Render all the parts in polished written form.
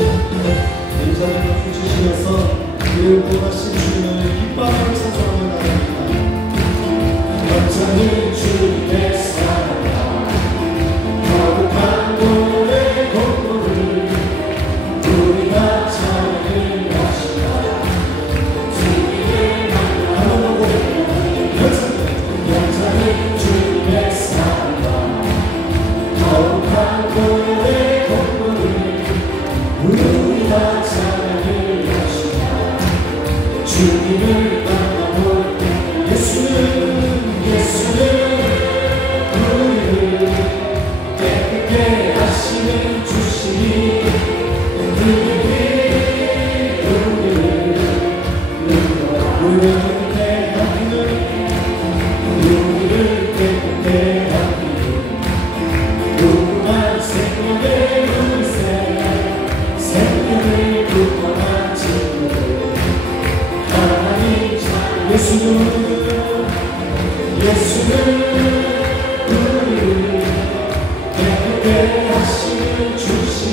인자를 주시면서 늘 구원하신 주님의 기쁨을 찬송하며 나갑니다. 감사는 주님의 사랑과 거룩한 노래 공로를 우리가 찬양을 하시다. 주님을 만나고 감사는 주님의 사랑과 거룩한 노래 공로를 우리가 찬양을 하시다. 주님을 만나볼 때 예수는 우리를 깨끗게 하시는 주시니 우리를 깨끗게 하기를 우리를 깨끗게 하기를 궁금한 생명의 물새 생명을 구원한 친구들 하나님 참 예수는 우리를 깨끗게 하시는 주시니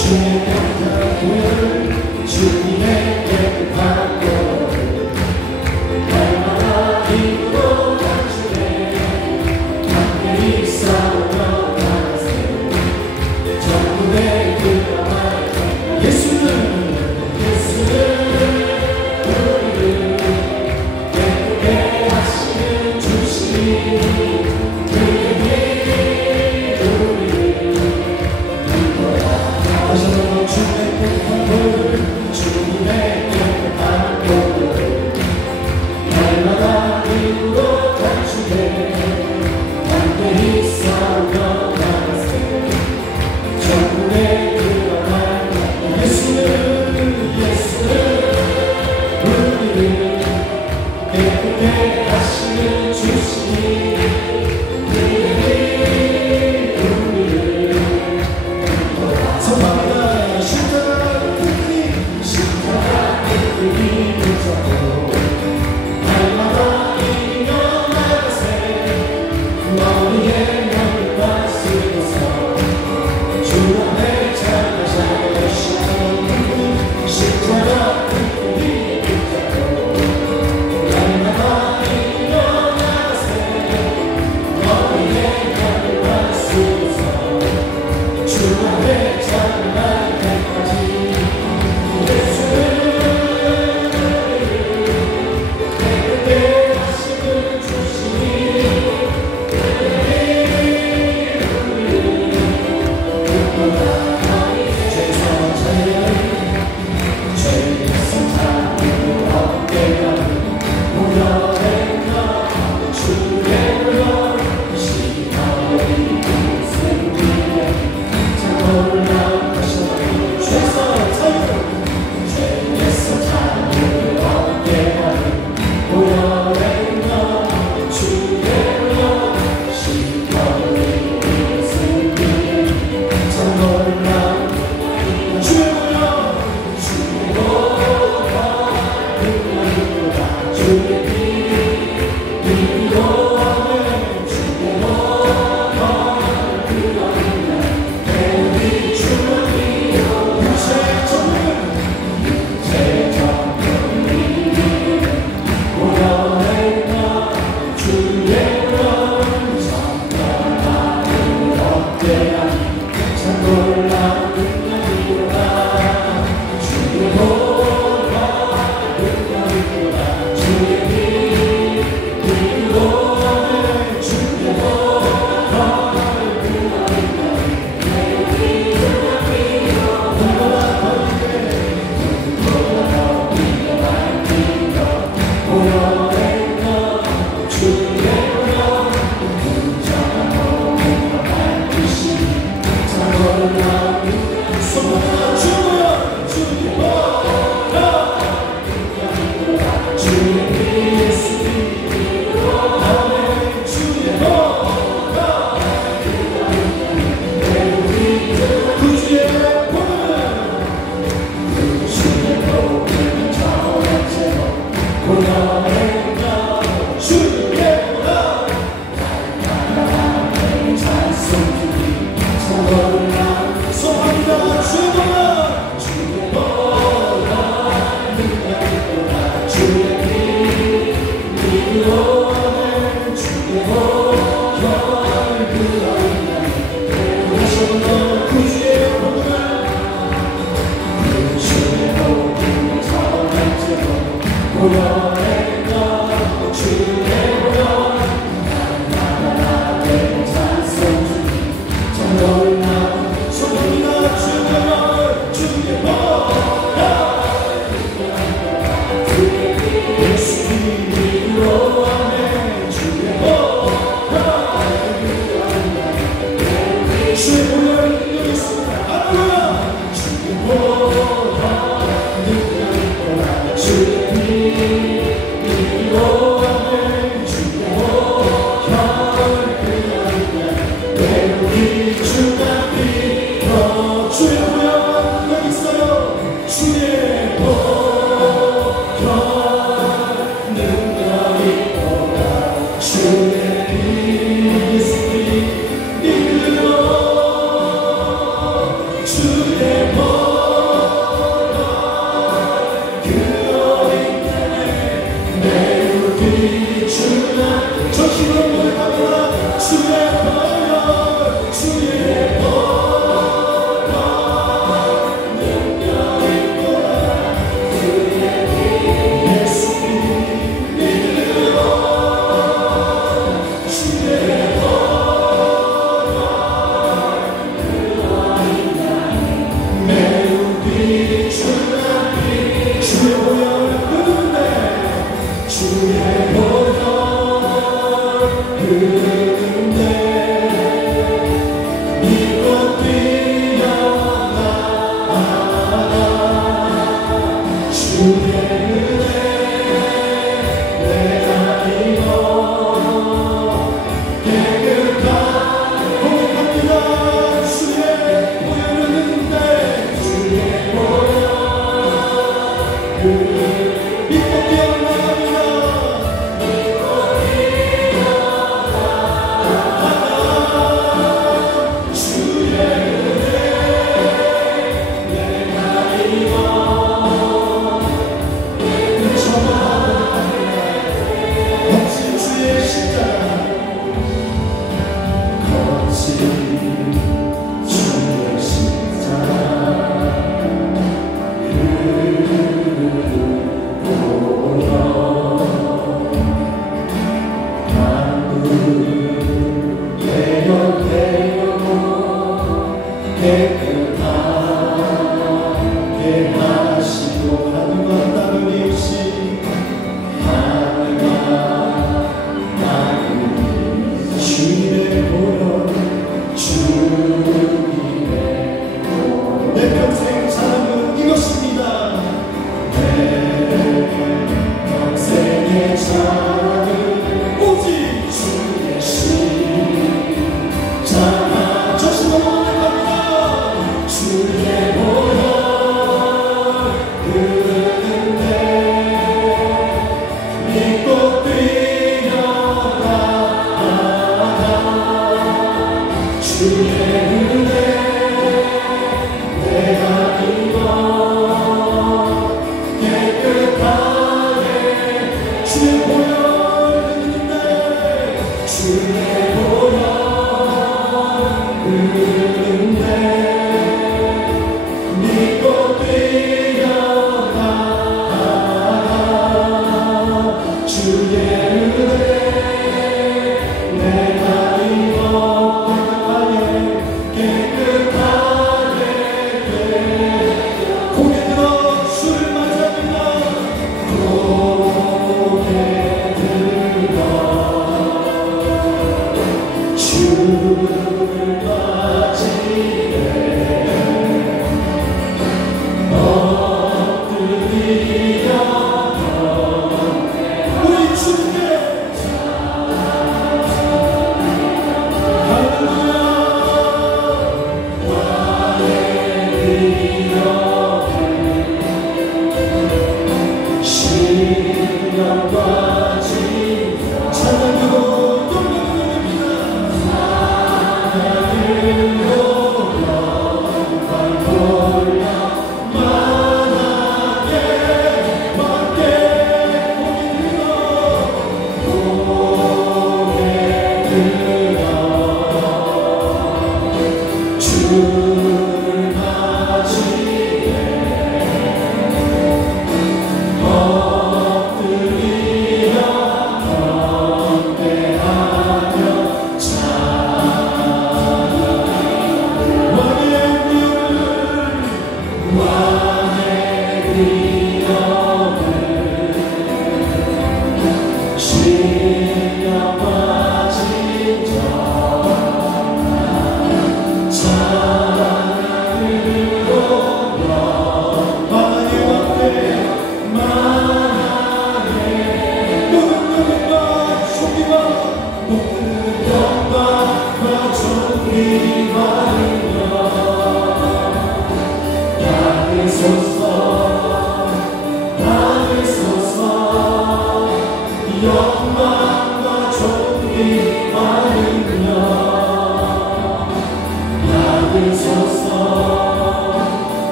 주의 깨끗한 구원을 주님의 깨끗한 구원을 날마다 힘으로 단축해 함께 싸우며 나가세 전국의 그나마 예수는 우리를 깨끗게 하시는 주시니 다시 한번 주님의 깨끗한 도를 주님의 깨끗한 도를 날마다 힘으로 단축해 함께 싸우며 나가세 전국의 그나마 예수는 우리를 깨끗게 하시는 주시니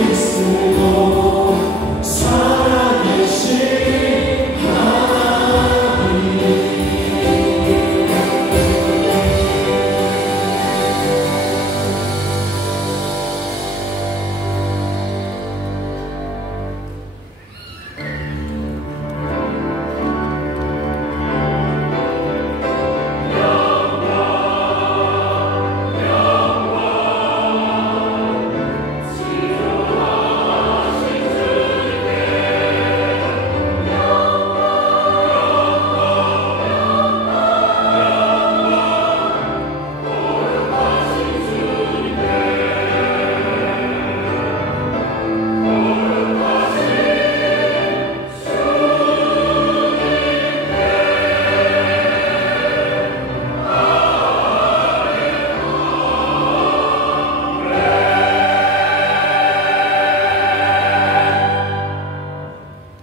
그리스도 살아계신 하나님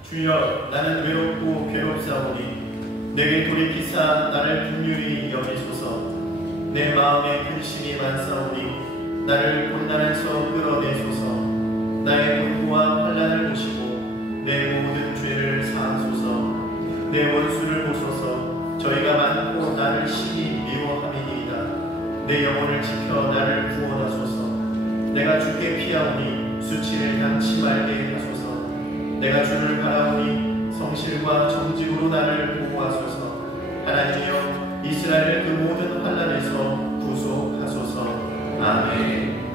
주여, 나는 외롭고 괴롭사오니 내게 돌이키사 나를 긍휼히 여기소서. 내 마음에 근심이 많사오니 나를 곤란에서 끌어내소서. 나의 분고와 환난을 보시고 내 모든 죄를 사하소서. 내 원수를 보소서. 저희가 많고 나를 심히 미워함이니이다. 내 영혼을 지켜 나를 구원하소서. 내가 주께 피하오니 수치를 향치 말게 하소서. 내가 주를 바라오니 성실과 정직으로 나를 보호하소서. 하나님이여, 이스라엘을 그 모든 환난에서 구속하소서. 아멘.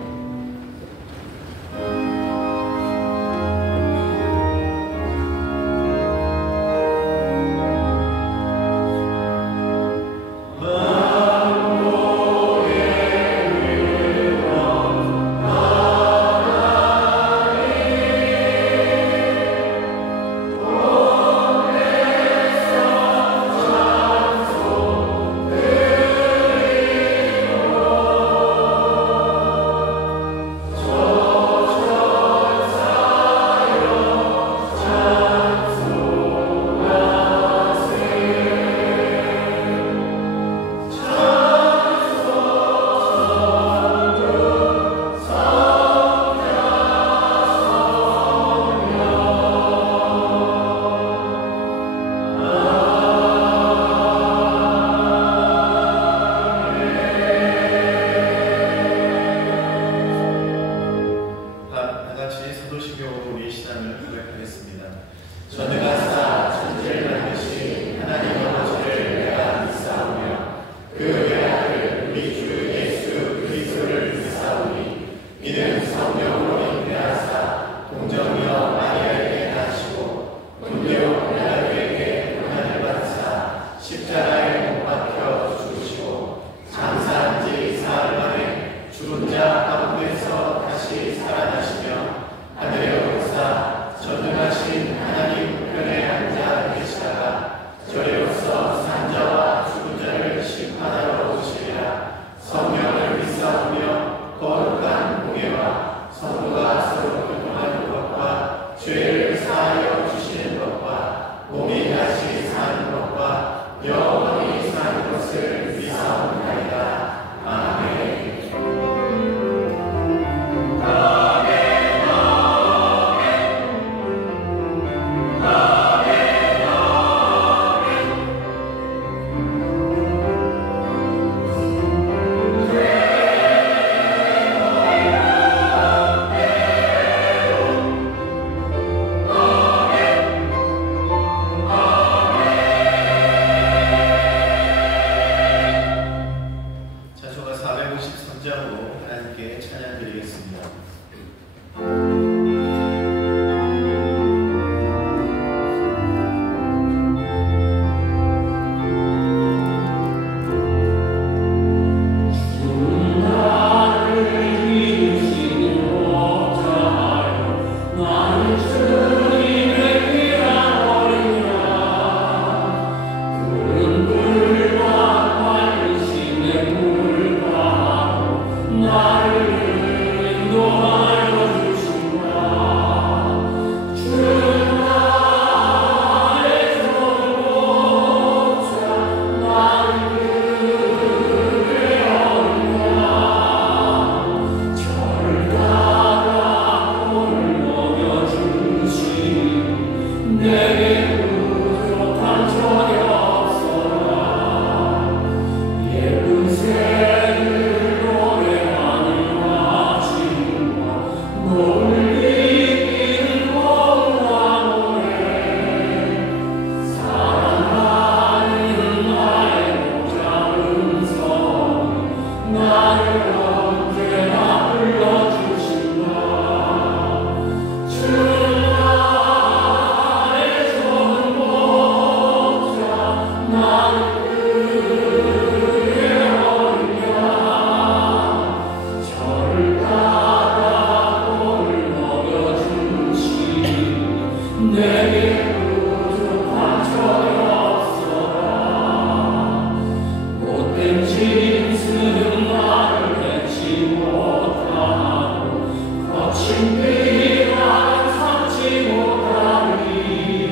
신비한 삼지 못하리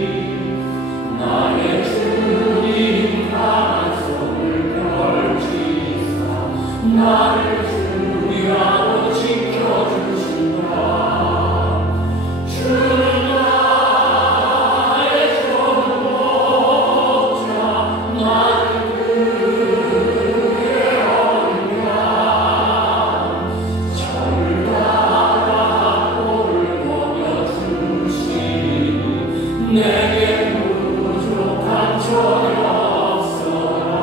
내게 부족한 전혀 없어라.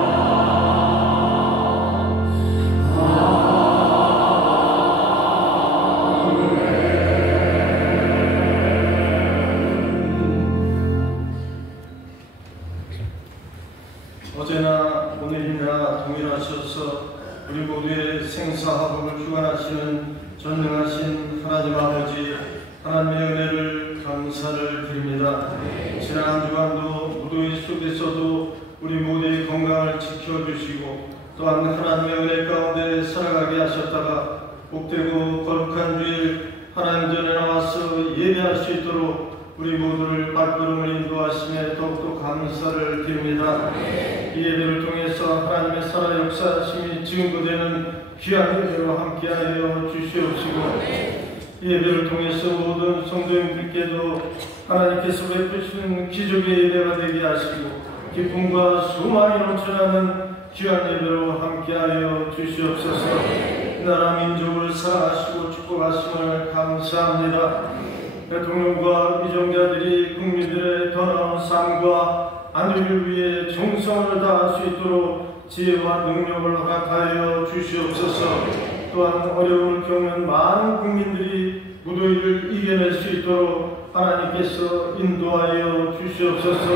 어제나 오늘이나 동일하셔서 우리 모두의 생사화복을 주관하시는 전능하신 하나님 아버지 하나님의 은혜를 감사를 드립니다. 지난 한 주간도 무더위 속에서도 우리 모두의 건강을 지켜주시고 또한 하나님의 은혜 가운데 살아가게 하셨다가 복되고 거룩한 주일 하나님 전에 나와서 예배할 수 있도록 우리 모두를 발걸음을 인도하심에 더욱더 감사를 드립니다. 이 예배를 통해서 하나님의 살아 역사하심이 증거되는 귀한 예배로 함께하여 주시옵시고 이 예배를 통해서 모든 성도님들께도 하나님께서 베푸시는 기적의 예배가 되게 하시고 기쁨과 소망이 넘쳐나는 귀한 예배로 함께하여 주시옵소서. 나라 민족을 사랑하시고 축복하심을 감사합니다. 대통령과 위정자들이 국민들의 더 나은 삶과 안위를 위해 정성을 다할 수 있도록 지혜와 능력을 허락하여 주시옵소서. 또한 어려움을 겪는 많은 국민들이 무더위를 이겨낼 수 있도록 하나님께서 인도하여 주시옵소서.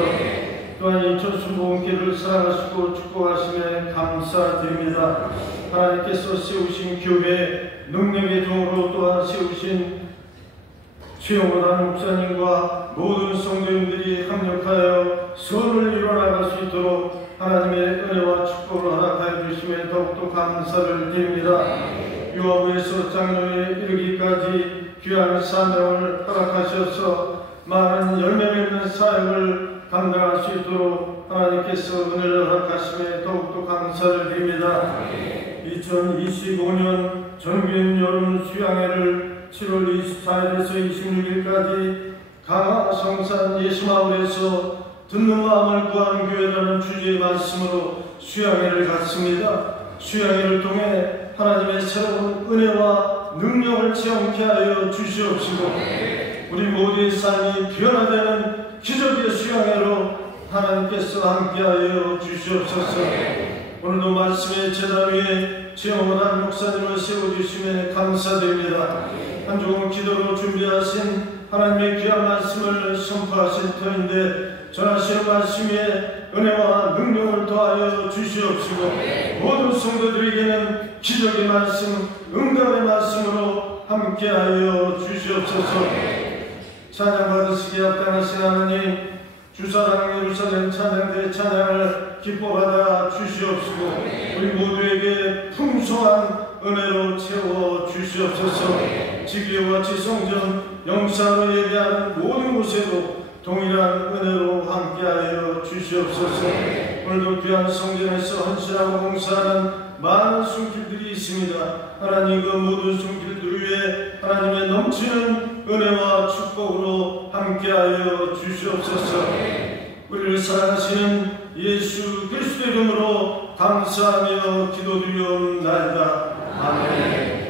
또한 이 천수보험교회를 사랑하시고 축복하심에 감사드립니다. 하나님께서 세우신 교회 능력의 종으로 또한 세우신 최영호단 목사님과 모든 성도님들이 합력하여 선을 이뤄나갈 수 있도록 하나님의 은혜와 축복을 허락하여 주심에 더욱더 감사를 드립니다. 유아부에서 장로에 이르기까지 귀한 사명을 허락하셔서 많은 열매 맺는 사역을 감당할 수 있도록 하나님께서 은혜를 허락하심에 더욱더 감사를 드립니다. 2025년 정규인 여름 수양회를 7월 24일에서 26일까지 강화 성산 예수마을에서 듣는 마음을 구하는 교회라는 주제의 말씀으로 수양회를 갖습니다. 수양회를 통해 하나님의 새로운 은혜와 능력을 체험케 하여 주시옵시고 우리 모두의 삶이 변화되는 기적의 수양회로 하나님께서 함께하여 주시옵소서. 오늘도 말씀의 제단 위에 최영원한 목사님을 세워주심에 감사드립니다. 한 주간 기도로 준비하신 하나님의 귀한 말씀을 선포하신 터인데 전하시는 말씀 위에 은혜와 능력을 더하여 주시옵시고 모든 성도들에게는 기적의 말씀, 응답의 말씀으로 함께하여 주시옵소서. 찬양 받으시기에 합당하신 하나님, 주사랑 예루살렘 찬양대 찬양을 기뻐받아 주시옵시고 우리 모두에게 풍성한 은혜로 채워 주시옵소서. 지교와 지성전 영사로 예배하는 모든 곳에도 동일한 은혜로 함께하여 주시옵소서. 오늘도 귀한 성전에서 헌신하고 봉사하는 많은 손길들이 있습니다. 하나님 그 모든 손길들 위해 하나님의 넘치는 은혜와 축복으로 함께하여 주시옵소서. 우리를 사랑하시는 예수 그리스도의 이름으로 감사하며 기도드리옵나이다. 아멘.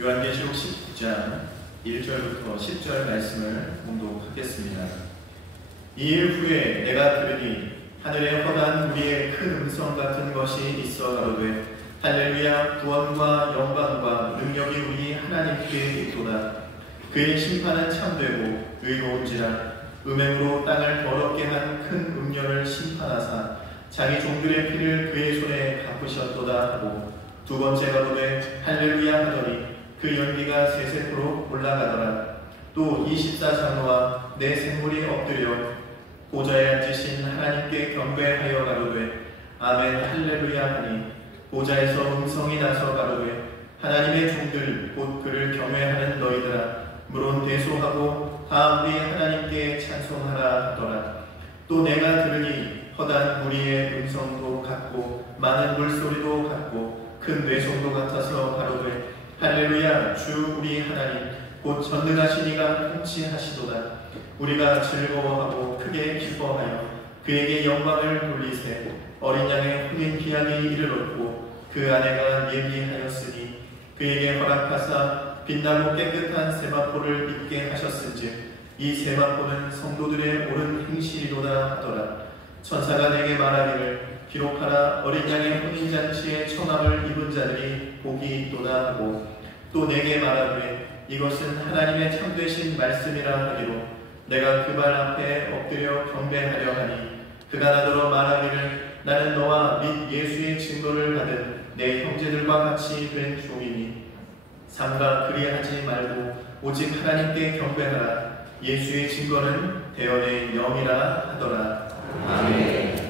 요한계시록 19장 1절부터 10절 말씀을 봉독하겠습니다. 이 일 후에 내가 들으니 하늘에 허다한 무리의 큰 음성 같은 것이 있어 가로되 할렐루야 구원과 영광과 능력이 우리 하나님께 있도다. 그의 심판은 참되고 의로운지라 음행으로 땅을 더럽게 한 큰 음녀를 심판하사 자기 종들의 피를 그의 손에 갚으셨도다 하고 두 번째 가로되 할렐루야 하더니 그 연기가 세세토록 올라가더라. 또 24장로와 내 생물이 엎드려 보좌에 앉으신 하나님께 경배하여 가로되 아멘 할렐루야 하니 보좌에서 음성이 나서 가로되 하나님의 종들 곧 그를 경외하는 너희들아 물론 대소하고 다 우리 하나님께 찬송하라 하더라. 또 내가 들으니 허다한 무리의 음성도 같고 많은 물소리도 같고 큰 뇌성도 같아서 가로되 할렐루야 주 우리 하나님 곧 전능하신 이가 통치하시도다. 우리가 즐거워하고 크게 기뻐하여 그에게 영광을 돌리세. 어린 양의 흑인 기한이 이르렀고 그 아내가 예비하였으니 그에게 허락하사 빛나고 깨끗한 세마포를 입게 하셨은즉 이 세마포는 성도들의 옳은 행실이로다 하더라. 천사가 내게 말하기를 기록하라 어린 양의 혼인잔치에 청함을 입은 자들이 복이 있도다 하고 또 내게 말하기를 이것은 하나님의 참되신 말씀이라 하기로 내가 그 발 앞에 엎드려 경배하려 하니 그가 나더러 말하기를 나는 너와 및 예수의 증거를 받은 내 형제들과 같이 된 종이니 삼가 그리하지 말고 오직 하나님께 경배하라. 예수의 증거는 대언의 영이라 하더라. 아멘.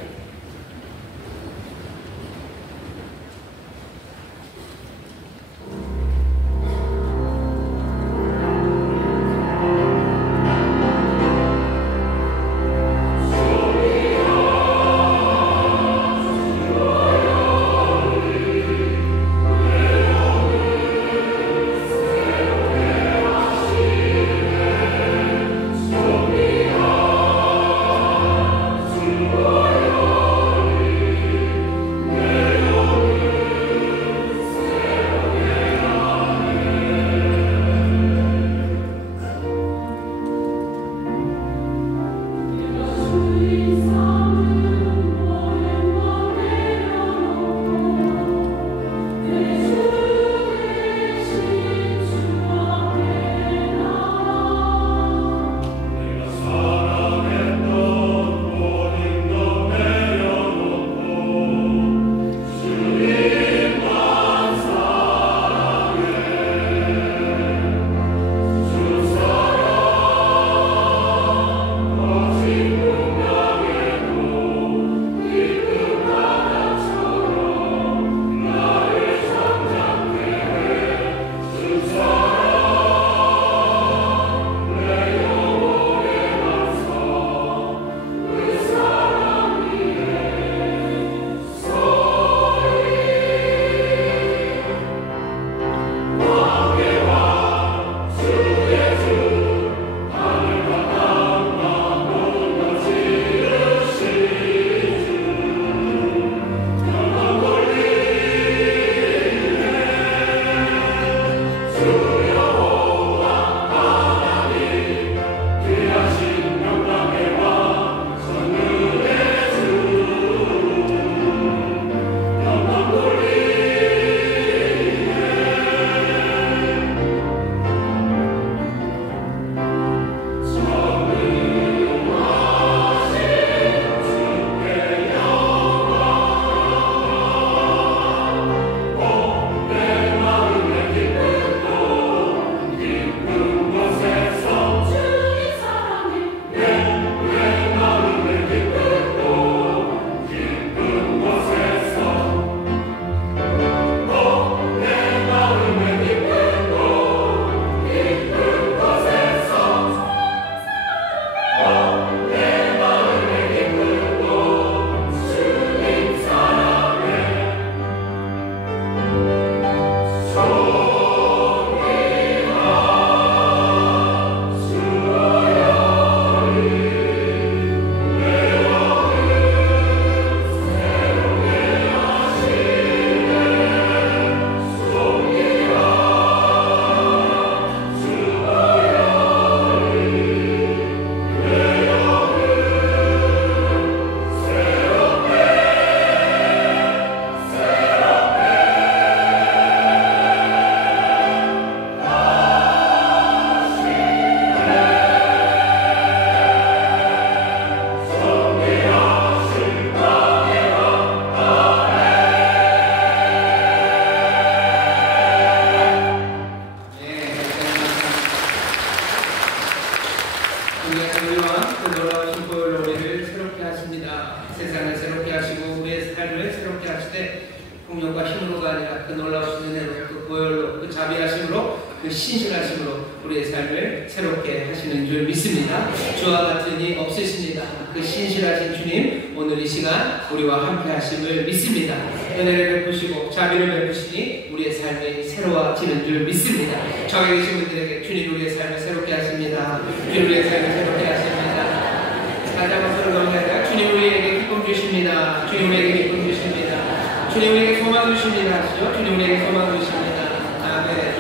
그 놀라우신 은혜로, 그 보혈로, 그 자비하심으로, 그 신실하심으로 우리의 삶을 새롭게 하시는 줄 믿습니다. 주와 같은 이 없으십니다. 그 신실하신 주님, 오늘 이 시간 우리와 함께 하심을 믿습니다. 은혜를 베푸시고 자비를 베푸시니 우리의 삶이 새로워지는 줄 믿습니다. 저기 계신 분들에게 주님 우리의 삶을 새롭게 하십니다. 주님 우리의 삶을 새롭게 하십니다. 다시 한번 서로 경배하자. 주님 우리에게 기쁨 주십니다. 주님 우리에게 기쁨 주십니다. 주님 우리에게 소망 주십니다. 주님 우리에게 소망 주십니다. 아멘.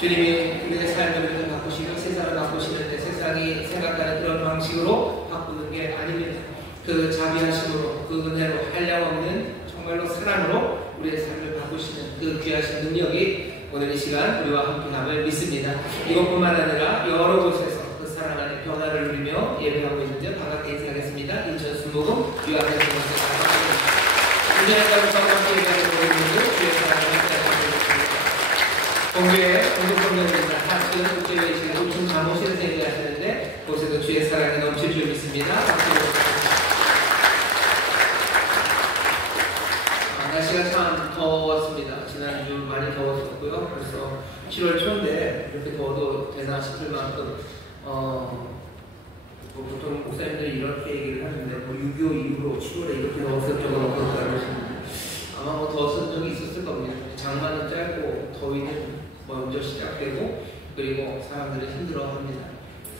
주님이 우리의 삶을 바꾸시고 세상을 바꾸시는데 세상이 생각하는 그런 방식으로 바꾸는 게 아닙니다. 그 자비하심으로, 그 은혜로, 한량없는 정말로 사랑으로 우리의 삶을 바꾸시는 그 귀하신 능력이 오늘 이 시간 우리와 함께함을 믿습니다. 이것뿐만 아니라 여러 곳에서 그 사랑 안에 변화를 누리며 예배하고 있는데 반갑게 인사하겠습니다. 인천 순복음 유아된 성공입니다. 인천에서 함께 예배하는 모든 주의 사랑을 공교회 공동성명입니다. 사실은 국제회의 지금 우층 잠옷실에서 얘기하시는데 곳에도 주의 사랑이 넘칠 줄 믿습니다. 날씨가 참 더웠습니다. 지난주 많이 더웠었고요. 벌써 7월 초인데 이렇게 더워도 되나 싶을 만큼 보통 목사님들이 이렇게 얘기를 하는데 6.25 이후로 7월에 이렇게 더웠을 적은 없었다고 하시는데 아마 더웠던 적이 있었을 겁니다. 장마는 짧고 더위는 먼저 시작되고 그리고 사람들이 힘들어합니다.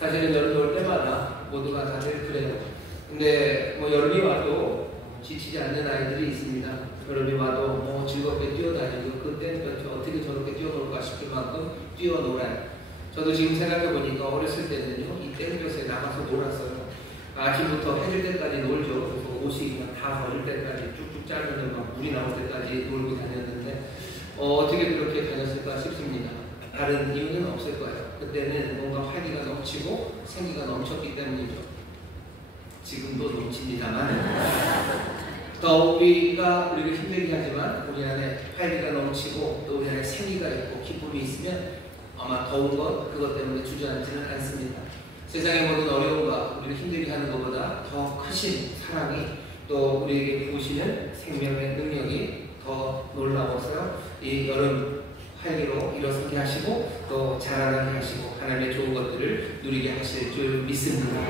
사실은 여름이 올 때마다 모두가 다들 그래요. 근데 여름이 와도 지치지 않는 아이들이 있습니다. 여름이 와도 즐겁게 뛰어다니고 그때는 어떻게 저렇게 뛰어놀까 싶을 만큼 뛰어놀아요. 저도 지금 생각해보니까 어렸을 때는요 이 땡볕에 나가서 놀았어요. 아침부터 해질 때까지 놀죠. 그래서 옷이 다 젖을 때까지 쭉쭉 자르면 막 물이 나올 때까지 놀고 다녔는데 어떻게 그렇게 다녔을까 싶습니다. 다른 이유는 없을 거예요. 그때는 뭔가 활기가 넘치고 생기가 넘쳤기 때문이죠. 지금도 넘칩니다만 더위가 우리를 힘들게 하지만 우리 안에 활기가 넘치고 또 우리 안에 생기가 있고 기쁨이 있으면 아마 더운 것 그것 때문에 주저앉지는 않습니다. 세상의 모든 어려움과 우리를 힘들게 하는 것보다 더 크신 사랑이 또 우리에게 부으시는 생명의 능력이 더 놀라워서요. 이 여름 활기로 일어서게 하시고 또 자라나게 하시고 하나님의 좋은 것들을 누리게 하실 줄 믿습니다.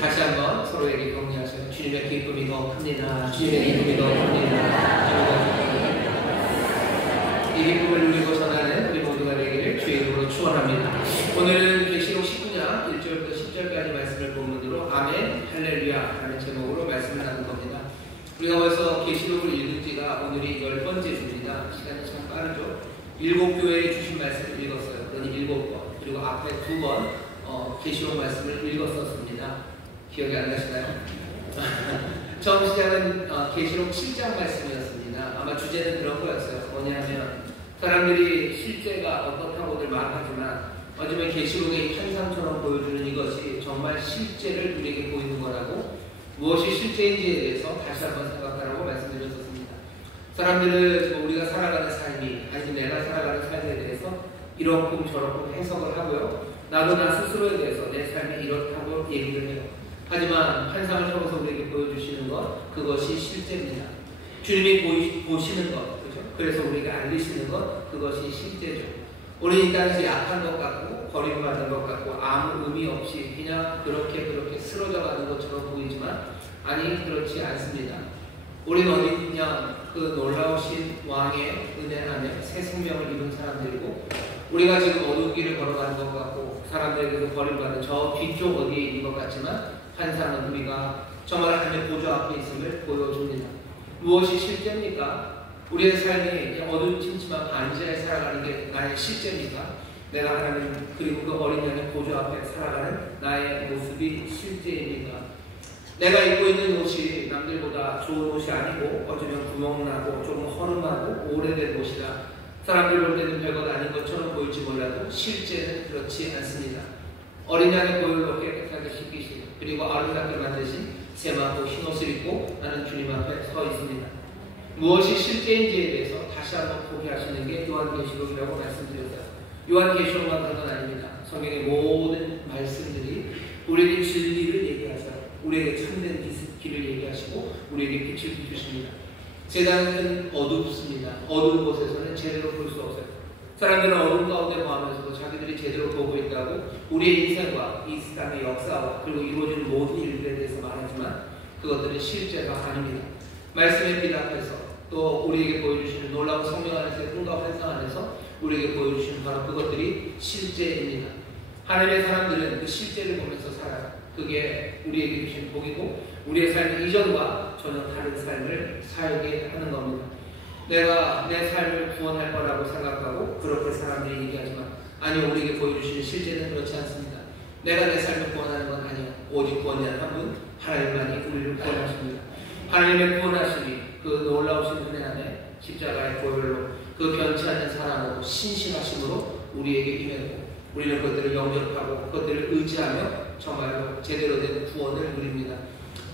다시 한번 서로에게 격려하셔서 주님의 기쁨이 더 큽니다. 주님의 기쁨이 더 큽니다. 이 기쁨을 누리고 전하는 우리 모두가 되기를 주의 이름으로 축원합니다. 오늘은 계시록 19장 1절부터 10절까지 말씀을 본문으로 아멘 할렐루야 라는 제목으로 말씀을 나눈 겁니다. 우리가 벌써 계시록을 읽은 지가 오늘이 10번째 주입니다. 시간이 참 빠르죠. 7교회에 주신 말씀을 읽었어요. 그러니 7번. 그리고 앞에 2번 계시록 말씀을 읽었었습니다. 기억이 안 나시나요? 처음 시작은 계시록 7장 말씀이었습니다. 아마 주제는 그런 거였어요. 뭐냐면 사람들이 실제가 어떻다고들 말하지만 어쩌면 계시록의 환상처럼 보여주는 이것이 정말 실제를 우리에게 보이는 거라고 무엇이 실제인지에 대해서 다시 한번 생각하라고 말씀드렸었습니다. 사람들은 우리가 살아가는 삶이 아니면 내가 살아가는 삶에 대해서 이렇고 저렇고 해석을 하고요. 나도 나 스스로에 대해서 내 삶이 이렇다고 얘기를 해요. 하지만 환상을 통해서 우리에게 보여주시는 것 그것이 실제입니다. 주님이 보시는 것 그렇죠? 그래서 우리가 알리시는 것 그것이 실제죠. 우리 이 땅에서 약한 것 같고 버림받은 것 같고 아무 의미 없이 그냥 그렇게 쓰러져 가는 것처럼 보이지만 아니 그렇지 않습니다. 우리는 어디 그냥 그 놀라우신 왕의 은혜 안에 새 생명을 입은 사람들이고 우리가 지금 어두운 길을 걸어가는 것 같고 사람들에게도 버림받은 저 뒤쪽 어디에 있는 것 같지만 환상은 우리가 정말 하나님의 보좌 앞에 있음을 보여줍니다. 무엇이 실제입니까? 우리의 삶이 어두운 침침한 반지하에 살아가는 게 나의 실제입니까? 내가 하나님 그리고 그 어린 양의 보좌 앞에 살아가는 나의 모습이 실제입니까? 내가 입고 있는 옷이 남들보다 좋은 옷이 아니고 어쩌면 구멍나고 조금 허름하고 오래된 옷이라 사람들 볼 때는 별것 아닌 것처럼 보일지 몰라도 실제는 그렇지 않습니다. 어린 양의 보혈로 깨끗하게 씻기시고 그리고 아름답게 만드신 세마포 흰옷을 입고 나는 주님 앞에 서 있습니다. 무엇이 실제인지에 대해서 다시 한번 보게 하시는 게 요한계시록이라고 말씀드렸어요. 요한계시록만 그런 건 아닙니다. 성경의 모든 말씀들이 우리에게 진리를 얘기하셔요. 우리에게 참된 길을 얘기하시고 우리에게 빛을 비추십니다. 세상은 어둡습니다. 어두운 곳에서는 제대로 볼 수 없어요. 사람들은 어둠 가운데 거하면서도 자기들이 제대로 보고 있다고 우리의 인생과 이 땅의 역사와 그리고 이루어지는 모든 일들에 대해서 말하지만 그것들은 실제가 아닙니다. 말씀의 빛 앞에서 또 우리에게 보여주시는 놀라운 성령 안에서의 꿈과 환상 안에서 우리에게 보여주시는 바로 그것들이 실제입니다. 하나님의 사람들은 그 실제를 보면서 살아요. 그게 우리에게 주신 복이고 우리의 삶 이전과 전혀 다른 삶을 살게 하는 겁니다. 내가 내 삶을 구원할 거라고 생각하고 그렇게 사람들이 얘기하지만 아니요, 우리에게 보여주시는 실제는 그렇지 않습니다. 내가 내 삶을 구원하는 건 아니야. 오직 구원자는 한 분, 하나님만이 우리를 구원하십니다. 하나님의 구원하심이 그 놀라우신 은혜 안에 십자가의 보혈로 그 변치 않는 사랑으로 신실하심으로 우리에게 임했고 우리는 그것들을 영접하고 그것들을 의지하며 정말로 제대로 된 구원을 누립니다.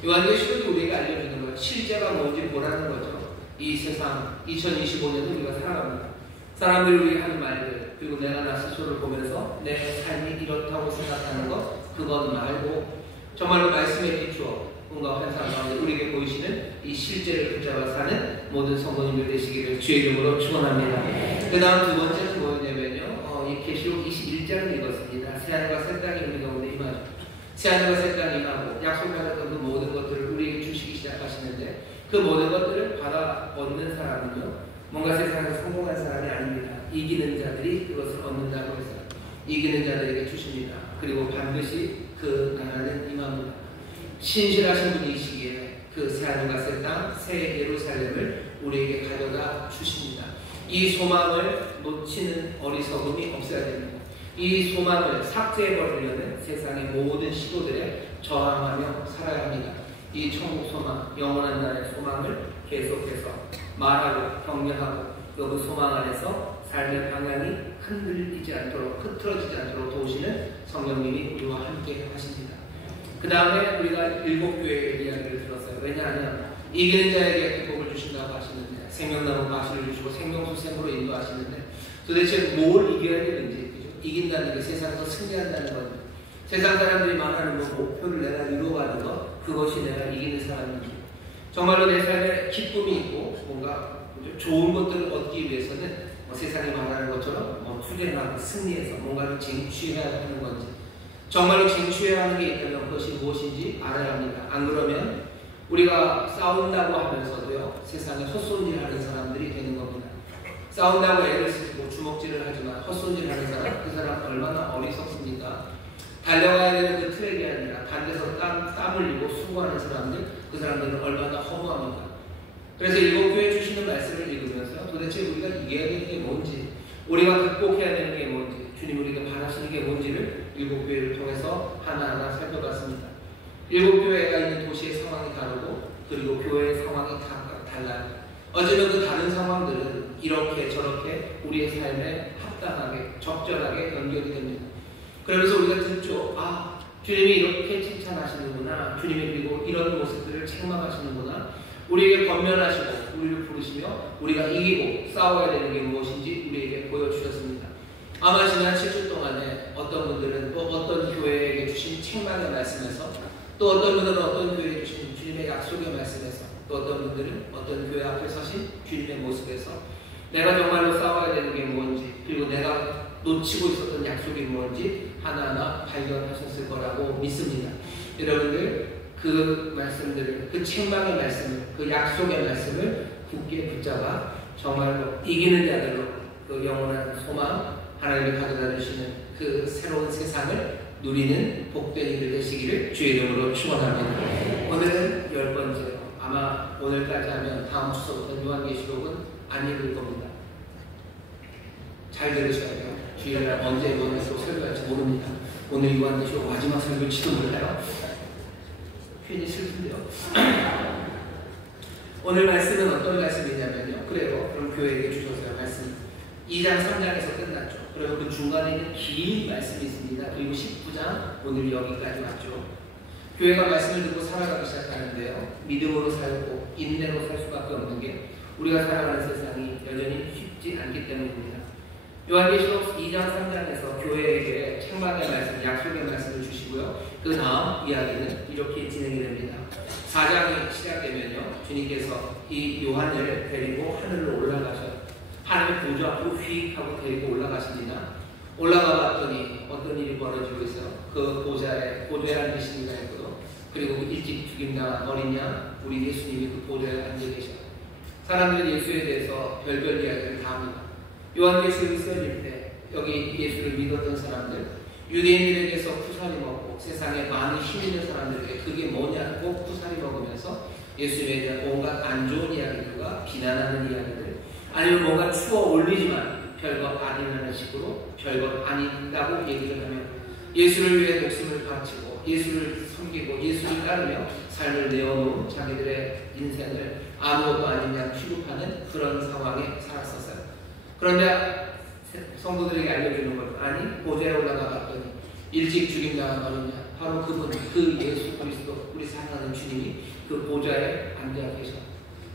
요한계시록이 우리에게 알려주는 거예요. 실제가 뭔지 보라는 거죠. 이 세상 2025년은 우리가 살아갑니다. 사람들이 하는 말들 그리고 내가 나 스스로를 보면서 내 삶이 이렇다고 생각하는 것 그건 말고 정말로 말씀에 비추어 뭔가 환상 가운데 우리에게 보이시는 이 실제를 붙잡아 사는 모든 성도님들 되시기를 주의 이름으로 축원합니다. 그 다음 두 번째는 뭐였냐면요. 이 계시록 21장을 읽었습니다. 새하늘과 새 땅이 우리 가운데 임하죠. 새하늘과 새 땅이 임하고 약속하셨던 그 모든 것들을 우리에게 주시기 시작하시는데 그 모든 것들을 받아 얻는 사람은요, 뭔가 세상에서 성공한 사람이 아닙니다. 이기는 자들이 그것을 얻는다고 해서 이기는 자들에게 주십니다. 그리고 반드시 그 나라는 임합니다. 신실하신 분이시기에 그 새하늘과 새 땅, 새 예루살렘을 우리에게 가져다 주십니다. 이 소망을 놓치는 어리석음이 없어야 됩니다. 이 소망을 삭제해버리려는 세상의 모든 시도들에 저항하며 살아야 합니다. 이 천국 소망, 영원한 나라의 소망을 계속해서 말하고 격려하고 그 소망 안에서 삶의 방향이 흔들리지 않도록 흐트러지지 않도록 도우시는 성령님이 우리와 함께 하십니다. 그 다음에 우리가 일곱 교회의 이야기를 들었어요. 왜냐하면 이기는 자에게 복을 주신다고 하시는데 생명나무 가시를 주시고 생명수생으로 인도하시는데 도대체 뭘 이겨야 되는지 그죠? 이긴다는 게 세상에서 승리한다는 거죠. 세상 사람들이 말하는 목표를 내가 이루어가는 것 그것이 내가 이기는 사람입니다. 정말로 내 삶에 기쁨이 있고 뭔가 좋은 것들을 얻기 위해서는 세상이 말하는 것처럼 투쟁하고 승리해서 뭔가를 쟁취해야 하는 건지 정말로 쟁취해야 하는 게 있다면 그것이 무엇인지 알아야 합니다. 안 그러면 우리가 싸운다고 하면서도요 세상에 헛손질하는 사람들이 되는 겁니다. 싸운다고 애를 쓰고 주먹질을 하지만 헛손질하는 사람 그 사람 얼마나 어리석습니까? 달려가야 되는 그 트랙이 아니라 달려서 땀 흘리고 수고하는 사람들 그 사람들은 얼마나 허무합니까? 그래서 일곱 교회 주시는 말씀을 읽으면서 도대체 우리가 이겨야 되는 게 뭔지 우리가 극복해야 되는 게 뭔지 주님 우리가 바라시는 게 뭔지를 일곱 교회를 통해서 하나하나 살펴봤습니다. 일곱 교회가 있는 도시의 상황이 다르고 그리고 교회의 상황이 각각 달라요. 어쩌면 그 다른 상황들은 이렇게 저렇게 우리의 삶에 합당하게 적절하게 연결이 됩니다. 그러면서 우리가 듣죠. 아, 주님이 이렇게 칭찬하시는구나. 주님이 그리고 이런 모습들을 책망하시는구나. 우리에게 권면하시고 우리를 부르시며 우리가 이기고 싸워야 되는 게 무엇인지 우리에게 보여주셨습니다. 아마 지난 7주 동안에 어떤 분들은 또 어떤 교회에게 주신 책망의 말씀에서 또 어떤 분들은 어떤 교회에 주신 주님의 약속의 말씀에서 또 어떤 분들은 어떤 교회 앞에 서신 주님의 모습에서 내가 정말로 싸워야 되는 게 뭔지 그리고 내가 놓치고 있었던 약속이 뭔지 하나하나 발견하셨을 거라고 믿습니다. 여러분들 그 말씀들을 그 책망의 말씀을 그 약속의 말씀을 굳게 붙잡아 정말로 이기는 자들로 그 영원한 소망 하나님이 가져다 주시는 그 새로운 세상을 누리는 복된 이들 되시기를 주의 이름으로 축원합니다. 오늘은 10번째요. 아마 오늘까지 하면 다음 주서부터 요한계시록은 안 읽을 겁니다. 잘 들으셔야 돼요. 주일날 언제 요한계시록 설교할지 모릅니다. 오늘 요한계시록 마지막 설교일지도 몰라요. 괜히 슬픈데요. 오늘 말씀은 어떤 말씀이냐면요. 그래요. 그럼 교회에게 주셨어요. 말씀 2장 3장에서 끝났죠. 그리고 그 중간에 있는 긴 말씀이 있습니다. 그리고 19장 오늘 여기까지 왔죠. 교회가 말씀을 듣고 살아가기 시작하는데요. 믿음으로 살고 인내로 살 수밖에 없는 게 우리가 살아가는 세상이 여전히 쉽지 않기 때문입니다. 요한계시록 2장 3장에서 교회에게 책망의 말씀, 약속의 말씀을 주시고요. 그 다음 이야기는 이렇게 진행이 됩니다. 4장이 시작되면요, 주님께서 이 요한을 데리고 하늘로 올라가셔요. 하나님의 보좌 앞으로 휙 하고 데리고 올라가십니다. 올라가 봤더니 어떤 일이 벌어지고 있어요. 그 보좌에 앉으신 이가 있고요. 그리고 일찍 죽임당한 어린 양, 우리 예수님이 그 보좌에 앉아 계셔요. 사람들은 예수에 대해서 별별 이야기를 다 합니다. 요한계시록이 써질 때 여기 예수를 믿었던 사람들, 유대인들에게서 쿠사리 먹고 세상에 많은 힘 있는 사람들에게 그게 뭐냐고 쿠사리 먹으면서 예수님에 대한 온갖 안 좋은 이야기들과 비난하는 이야기들, 아니면 뭔가 추워 올리지만 별것 아니라는 식으로 별것 아니다고 얘기를 하며 예수를 위해 목숨을 바치고 예수를 섬기고 예수를 따르며 삶을 내어놓은 자기들의 인생을 아무것도 아닌 양 취급하는 그런 상황에 살았었어요. 그런데 성도들에게 알려주는 것, 아니 보좌에 올라가 봤더니 일찍 죽임당한 어린 양, 바로 그분, 그 예수 그리스도, 우리 사랑하는 주님이 그 보좌에 앉아 계셔.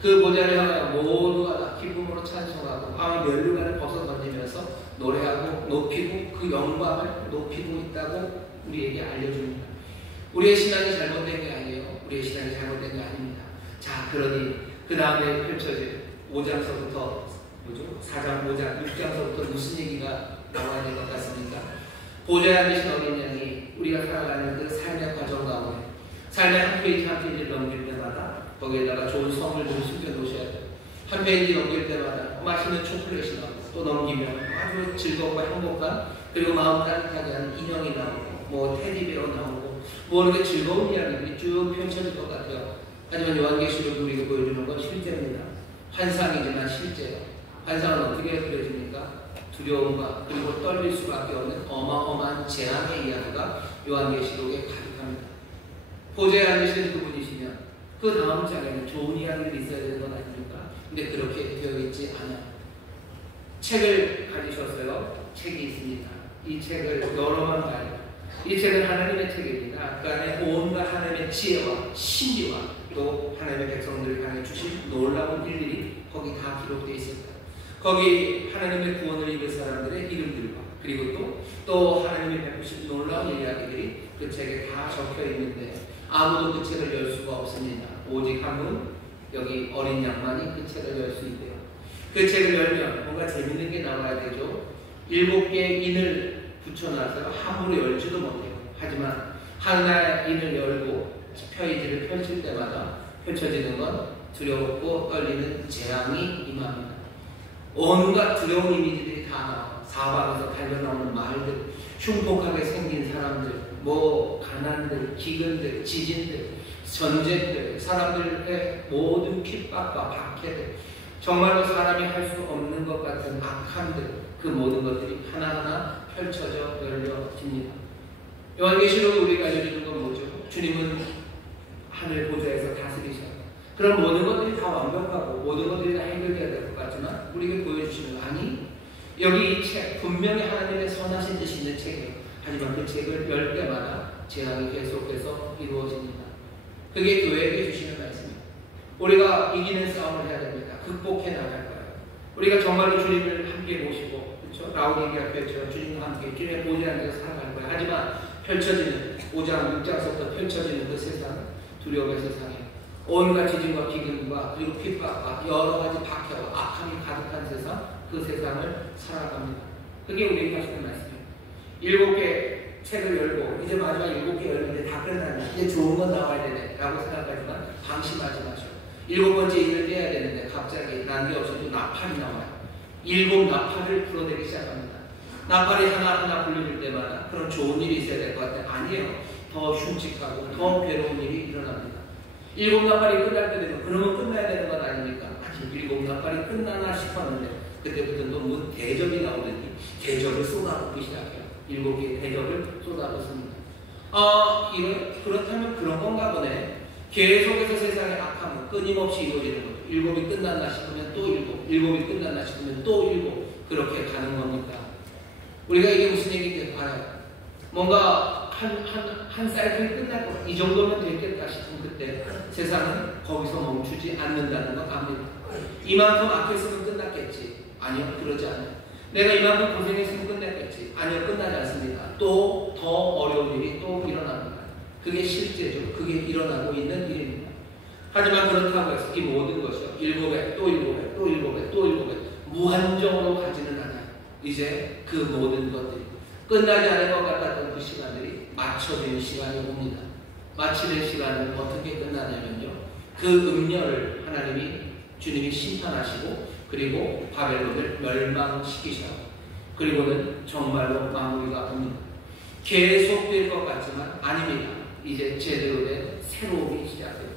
그 보좌를 향하여 모두가 다 기쁨으로 찬송하고 밤에 면류관을 벗어 던지면서 노래하고 높이고 그 영광을 높이고 있다고 우리에게 알려줍니다. 우리의 신앙이 잘못된 게 아니에요. 우리의 신앙이 잘못된 게 아닙니다. 자, 그러니 그 다음에 펼쳐질 5장서부터 4장, 5장, 6장서부터 무슨 얘기가 나와야 될 것 같습니까? 보좌에 앉으신 어린 양이 우리가 살아가는 그 삶의 과정 가운데 삶의 한 페이지 한 페이지를 넘길 때마다 거기에다가 좋은 선물들을 숨겨놓으셔야 돼요. 한 페이지 넘길 때마다 맛있는 초콜릿이 나오고 또 넘기면 아주 즐겁고 행복한, 그리고 마음 따뜻하게 하는 인형이 나오고 뭐 테디베어 나오고 뭐 이렇게 즐거운 이야기들이 쭉 펼쳐질 것 같아요. 하지만 요한계시록이 우리가 보여주는 건 실제입니다. 환상이지만 실제예요. 환상은 어떻게 그려집니까? 두려움과 그리고 떨릴 수밖에 없는 어마어마한 재앙의 이야기가 요한계시록에 가득합니다. 보좌에 앉으신 그분이시면 그 다음 장에는 좋은 이야기들이 있어야 되는 건 아닙니까? 근데 그렇게 되어 있지 않아요. 책을 가지셨어요. 책이 있습니다. 이 책을 여러 번 봐요. 이 책은 하나님의 책입니다. 그 안에 온갖 하나님의 지혜와 신비와 또 하나님의 백성들을 향해 주신 놀라운 일들이 거기 다 기록되어 있습니다. 거기 하나님의 구원을 입은 사람들의 이름들과 그리고 또 하나님의 베푸신 놀라운 이야기들이 그 책에 다 적혀 있는데 아무도 그 책을 열 수가 없습니다. 오직 한 분, 여기 어린 양만이 그 책을 열 수 있대요. 그 책을 열면 뭔가 재밌는 게 나와야 되죠. 7개의 인을 붙여놔서 함부로 열지도 못해요. 하지만 하나의 인을 열고 페이지를 펼칠 때마다 펼쳐지는 건 두렵고 떨리는 재앙이 임합니다. 온갖 두려운 이미지들이 다 나와요. 사방에서 달려나오는 말들, 흉폭하게 생긴 사람들, 뭐 가난들, 기근들, 지진들, 전쟁들, 사람들의 모든 핍박과 박해들, 정말로 사람이 할 수 없는 것 같은 악함들, 그 모든 것들이 하나하나 펼쳐져 열려집니다. 요한계시록이 우리가 알려주는 건 뭐죠? 주님은 하늘 보좌에서 다스리셔요. 그럼 모든 것들이 다 완벽하고 모든 것들이 다 해결돼야 될 것 같지만 우리에게 보여주시는, 아니, 여기 이 책 분명히 하나님의 선하신 뜻이 있는 책이에요. 하지만 그 책을 열 때마다 재앙이 계속해서 이루어집니다. 그게 교회에게 주시는 말씀입니다. 우리가 이기는 싸움을 해야 됩니다. 극복해 나갈 거예요. 우리가 정말로 주님을 함께 모시고, 그렇죠? 라우디게아 교회처럼 주님과 함께 주님의 보좌에 앉아서 살아갈 거예요. 하지만 펼쳐지는 5장, 6장서부터 펼쳐지는 그 세상, 두려움의 세상에 온갖 지진과 기근과 그리고 핍박과 여러 가지 박해와 악함이 가득한 세상, 그 세상을 살아갑니다. 그게 우리에게 하시는 말씀이에요. 7개 책을 열고 이제 마지막 7개 열는데 다 끝나면 이제 좋은 건 나와야 되네 라고 생각하지만 방심하지 마시오. 7번째 인을 떼야 되는데 갑자기 난데없이 또 나팔이 나와요. 7 나팔을 불어대기 시작합니다. 나팔이 하나하나 불려질 때마다 그런 좋은 일이 있어야 될 것 같아요. 아니에요. 더 흉측하고 더 괴로운 일이 일어납니다. 7 나팔이 끝날 때 되면 그러면 끝나야 되는 건 아닙니까? 아직 7 나팔이 끝나나 싶었는데 그때부터 또 대접이 나오더니 대접을 쏟아붓기 시작해요. 7개의 대접을 쏟아붓습니다. 그렇다면 그런 건가 보네. 계속해서 세상의 악함은 끊임없이 이루어지는 거죠. 7이 끝났나 싶으면 또 7, 7이 끝났나 싶으면 또 7, 그렇게 가는 겁니다. 우리가 이게 무슨 얘기인지 알아요. 뭔가 한 사이클이 끝날 거, 이 정도면 되겠다 싶은 그때 세상은 거기서 멈추지 않는다는 걸 압니다. 이만큼 악했으면 끝났겠지. 아니요, 그러지 않아요. 내가 이만큼 고생했으면 끝냈겠지. 아니요, 끝나지 않습니다. 또 더 어려운 일이 또 일어납니다. 그게 실제죠. 그게 일어나고 있는 일입니다. 하지만 그렇다고 해서 이 모든 것이요, 7배, 또 7배, 또 7배, 또 7배 무한정으로 가지는 않아요. 이제 그 모든 것들이 끝나지 않을 것 같았던 그 시간들이 맞춰지는 시간이 옵니다. 마치는 시간은 어떻게 끝나냐면요, 그 음녀를 주님이 심판하시고, 그리고 바벨론을 멸망시키셔. 그리고는 정말로 마무리가 옵니다. 계속될 것 같지만 아닙니다. 이제 제대로 된 새로움이 시작돼요.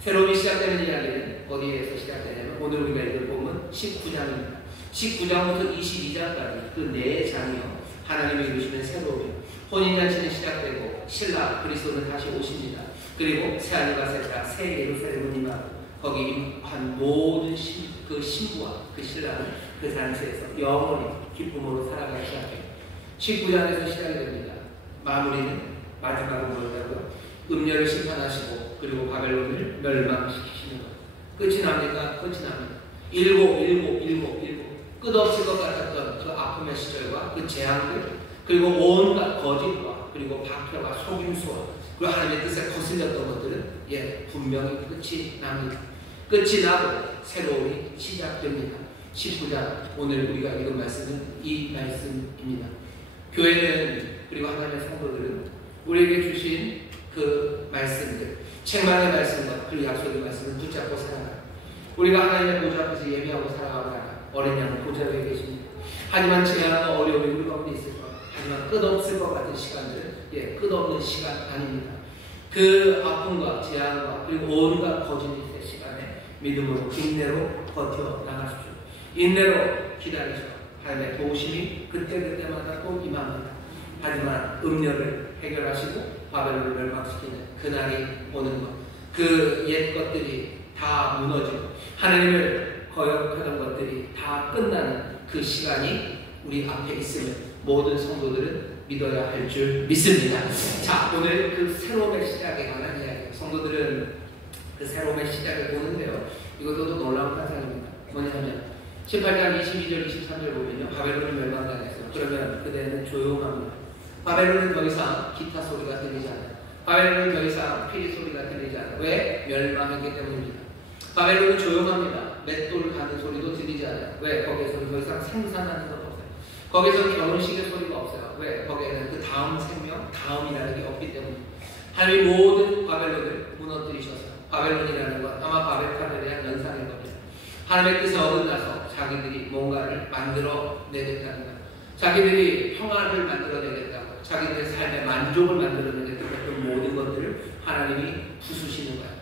새로움이 시작되는 이야기는 어디에서 시작되냐면 오늘 우리가 읽을 본문 19장입니다. 19장부터 22장까지 그 4장이요, 하나님이 이루시는 새로움이요. 혼인잔치는 시작되고 신라 그리스도는 다시 오십니다. 그리고 새하늘과 새 땅, 새 예루살렘은 임하고 거기 한 모든 그 신부와 그 신라는 그 잔치에서 영원히 기쁨으로 살아가기 시작해요. 19장에서 시작이 됩니다. 마무리는 마지막으로 뭐였다고요? 음녀를 심판하시고 그리고 바벨론을 멸망시키시는 것. 끝이 납니까? 끝이 납니다. 일곱 끝없을 것 같았던 그 아픔의 시절과 그 재앙들, 그리고 온갖 거짓과 그리고 박해와 속임수와 그리고 하나님의 뜻에 거슬렸던 것들은 분명히 끝이 납니다. 끝이 나고 새로움이 시작됩니다. 19장, 오늘 우리가 읽은 말씀은 이 말씀입니다. 교회는, 그리고 하나님의 성도들은 우리에게 주신 그 말씀들, 책망의 말씀과 그리고 약속의 말씀을 붙잡고 살아가라. 우리가 하나님의 보좌 앞에서 예배하고 살아가라. 어린 양은 보좌 위에 계십니다. 하지만 재앙과 어려움이 우리 가운데 있을 거예요. 하지만 끝없을 것 같은 시간들은 끝없는 시간 아닙니다. 그 아픔과 재앙과 그리고 온갖 거짓의 시간에 믿음으로 인내로 버텨 나가십시오. 인내로 기다리셔. 하나님의 도우심이 그때그때마다 또 임합니다. 하지만 음녀를 해결하시고 바벨론을 멸망시키는 그날이 오는 것, 그 옛 것들이 다 무너지고 하나님을 거역하던 것들이 다 끝나는 그 시간이 우리 앞에 있음을 모든 성도들은 믿어야 할 줄 믿습니다. 자, 오늘 그 새로움의 시작에 관한 이야기, 성도들은 그 새로움의 시작을 보는데요, 이것도 놀라운 환상입니다. 뭐냐면 18장 22절 23절 보면요, 바벨론이 멸망당했어요. 그러면 그대는 조용합니다. 바벨론은 더 이상 기타 소리가 들리지 않아요. 바벨론은 더 이상 피리 소리가 들리지 않아요. 왜? 멸망했기 때문입니다. 바벨론은 조용합니다. 맷돌 가는 소리도 들리지 않아요. 왜? 거기에서는 더 이상 생산하는 건 없어요. 거기서는 결혼식의 소리가 없어요. 왜? 거기에는 그 다음 생명, 다음이라는 게 없기 때문입니다. 하나님이 모든 바벨론을 무너뜨리셔서, 바벨론이라는 건 아마 바벨탑에 대한 연상일 겁니다. 하나님의 뜻에 어긋나서 자기들이 뭔가를 만들어내겠다는 거예요. 자기들이 평화를 만들어내겠다고, 자기들의 삶의 만족을 만들어내겠다고 했던 모든 것들을 하나님이 부수시는 거예요.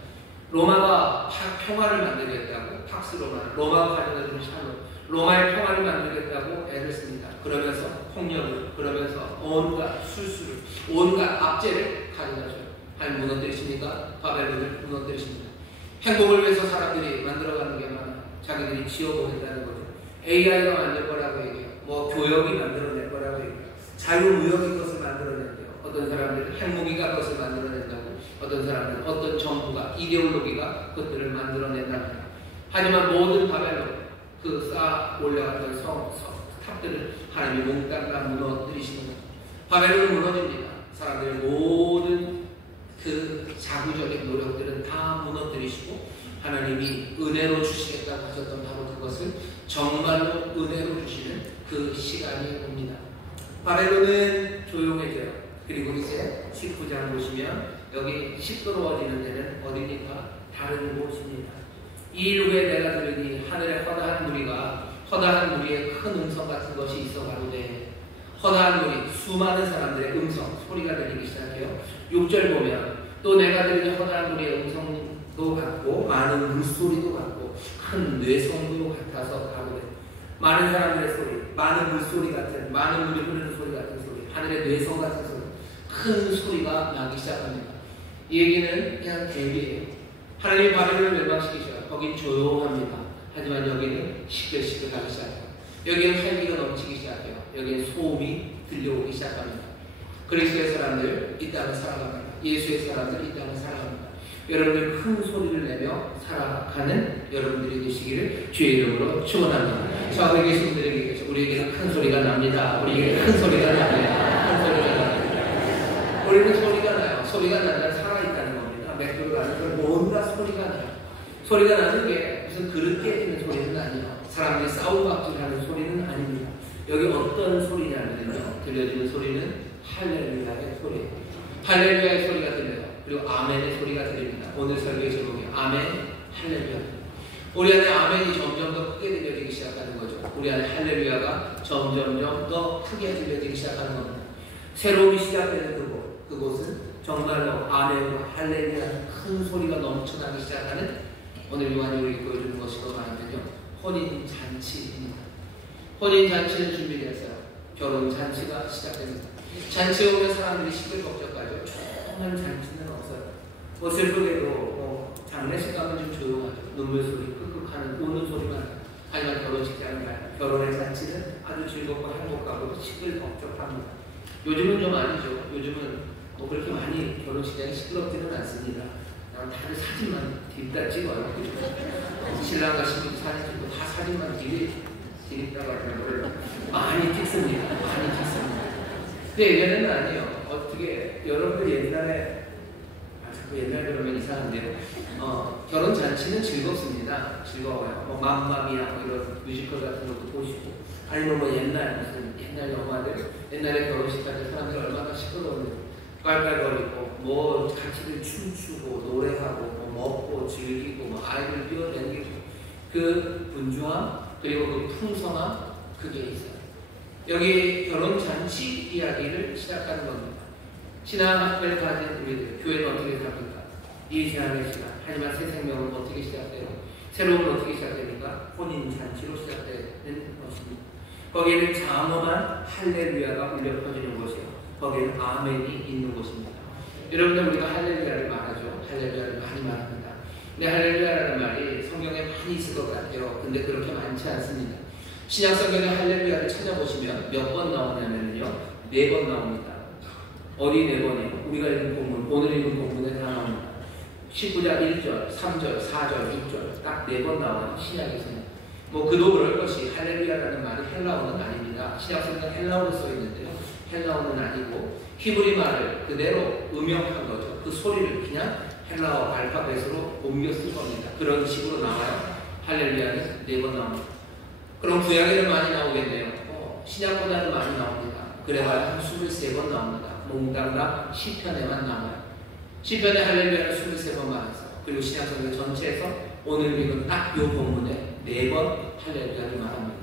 로마가 평화를 만들겠다고, 팍스 로마가 가져다주는 샬롬, 로마의 평화를 만들겠다고 애를 씁니다. 그러면서 폭력을, 그러면서 온갖 술수를, 온갖 압제를 가져다줘요. 하나님 무너뜨리십니까? 바벨론을 무너뜨리십니다. 행복을 위해서 사람들이 만들어가는 게 많아요. 자기들이 지어보겠다는 거죠. AI가 만들 거라고 얘기해요. 교역이 만들어낼 거라고 얘기해요. 자유무역이 그것을 만들어낸대요. 어떤 사람들은 핵무기가 그것을 만들어낸다고, 어떤 사람들은 어떤 정부가, 이데올로기가 그것들을 만들어낸다고 해요. 하지만 모든 바벨론, 그 쌓아 올라갔던 탑들을 하나님이 몽땅 다 무너뜨리시는 거죠. 바벨론은 무너집니다. 사람들의 모든 그 자구적인 노력들은 다 무너뜨리시고 하나님이 은혜로 주시겠다고 하셨던 바로 그것을 정말로 은혜로 주시는 그 시간이 옵니다. 바벨론은 조용해져요. 그리고 이제 19장 보시면 여기 시끄러워지는 데는 어디니까? 다른 곳입니다. 이 일 후에 내가 들으니 하늘에 허다한 무리의 큰 음성 같은 것이 있어 가로되, 허다한 무리, 수많은 사람들의 음성, 소리가 들리기 시작해요. 6절 보면 또 내가 들으니 허다한 무리의 음성도 같고 많은 물소리도 같고 큰 뇌성도 같아서 가로되, 많은 사람들의 소리, 많은 물소리 같은, 많은 물이 흐르는 소리 같은 소리, 하늘의 뇌성 같은 소리, 큰 소리가 나기 시작합니다. 이 얘기는 그냥 대비예요. 하나님이 바벨론을 멸망시키셔요. 거긴 조용합니다. 하지만 여기는 시끌시끌하기 시작해요. 여기는 활기가 넘치기 시작해요. 여기는 소음이 들려오기 시작합니다. 그리스도의 사람들 이 땅을 살아갑니다. 예수의 사람들 이 땅을 살아갑니다. 여러분들 큰 소리를 내며 살아가는 여러분들이 되시기를 주의 이름으로 축원합니다. 자, 우리 계신 분들에게 우리에게는 큰 소리가 납니다. 우리에게 큰 소리가 납니다. 큰 소리가 납니다. 우리는 소리가 나요. 소리가 난다는 살아있다는 겁니다. 맥주를 하는 걸 뭔가 소리가 나요. 소리가 나는 게 무슨 그릇 깨지는 소리는 아니에요. 사람들이 싸움박질하는 소리는 아닙니다. 여기 어떤 소리냐면요, 들려지는 소리는 할렐루야의 소리예요. 할렐루야의 소리가 들려요. 그리고 아멘의 소리가 들립니다. 오늘 설교의 제목이 아멘, 할렐루야. 우리 안에 아멘이 점점 더 크게 들려지기 시작하는 거죠. 우리 안에 할렐루야가 점점점 더 크게 들려지기 시작하는 겁니다. 새로움이 시작되는 그곳은 정말로 아멘과 할렐루야의 큰 소리가 넘쳐나기 시작하는, 오늘 요한이 우리에게 보여주는 것으로 말하면요, 혼인잔치입니다. 혼인잔치는 준비됐어요. 결혼잔치가 시작됩니다. 잔치에 오면 사람들이 시끌벅적하죠. 조용한 잔치는 없어요. 뭐 슬프게도 장례식 가면 좀 조용하죠. 눈물 소리, 끄끄하는 우는 소리만. 하지만 결혼식장은 가요. 결혼의 잔치는 아주 즐겁고 행복하고 시끌벅적합니다. 요즘은 좀 아니죠. 요즘은 뭐 그렇게 많이 결혼식장이 시끄럽지는 않습니다. 다들 사진만 뒤집다 찍어요. 신랑과 신부 사진 찍고 다 사진만 뒤집다가 많이 찍습니다. 많이 찍습니다. 근데 예전에는 아니에요. 어떻게 여러분들 옛날에 자꾸 옛날 그러면 이상한데요. 결혼 잔치는 즐겁습니다. 즐거워요. 뭐 맘마미아 뭐 이런 뮤지컬 같은 것도 보시고, 아니면 뭐 옛날 무슨 옛날 영화들, 옛날에 결혼식 때 사람들 얼마나 시끄러운데 깔깔거리고 뭐 같이들 춤추고 노래하고 뭐 먹고 즐기고 뭐 아이들 뛰어다니고, 그 분주함 그리고 그 풍성함, 그게 있어요. 여기 결혼잔치 이야기를 시작하는 겁니다. 신앙학교를 가진 우리들, 교회는 어떻게 삽니까? 이 제한의 시간. 하지만 새 생명은 어떻게 시작돼요? 새로움은 어떻게 시작됩니까? 혼인잔치로 시작되는 것입니다. 거기에는 장엄한 할렐루야가 울려 퍼지는 것이요, 거기에는 아멘이 있는 것입니다. 여러분들, 우리가 할렐루야를 말하죠. 할렐루야를 많이 말합니다. 근데 할렐루야라는 말이 성경에 많이 있을 것 같아요. 근데 그렇게 많지 않습니다. 신약 성경의 할렐루야를 찾아보시면 몇 번 나오냐면요, 4번 나옵니다. 어디 4번이요? 우리가 읽은 본문, 오늘 읽은 본문에 다 나옵니다. 19장 1절, 3절, 4절, 6절 딱 4번 나와요. 신약에서는. 뭐 그도 그럴 것이 할렐루야라는 말이 헬라어는 아닙니다. 신약 성경 헬라어로 써 있는데요, 헬라어는 아니고 히브리 말을 그대로 음역한 거죠. 그 소리를 그냥 헬라어 알파벳으로 옮겨 쓴 겁니다. 그런 식으로 나와요. 할렐루야는 4번 나옵니다. 그럼 구약에는 많이 나오겠네요. 신약보다는 많이 나옵니다. 그래봐야 한 23번 나옵니다. 몽땅다 시편에만 나와요. 시편의 할렐루야는 23번만 했어요. 그리고 신약성경 전체에서 오늘 읽은 딱 이 본문에 4번 할렐루야를 말합니다.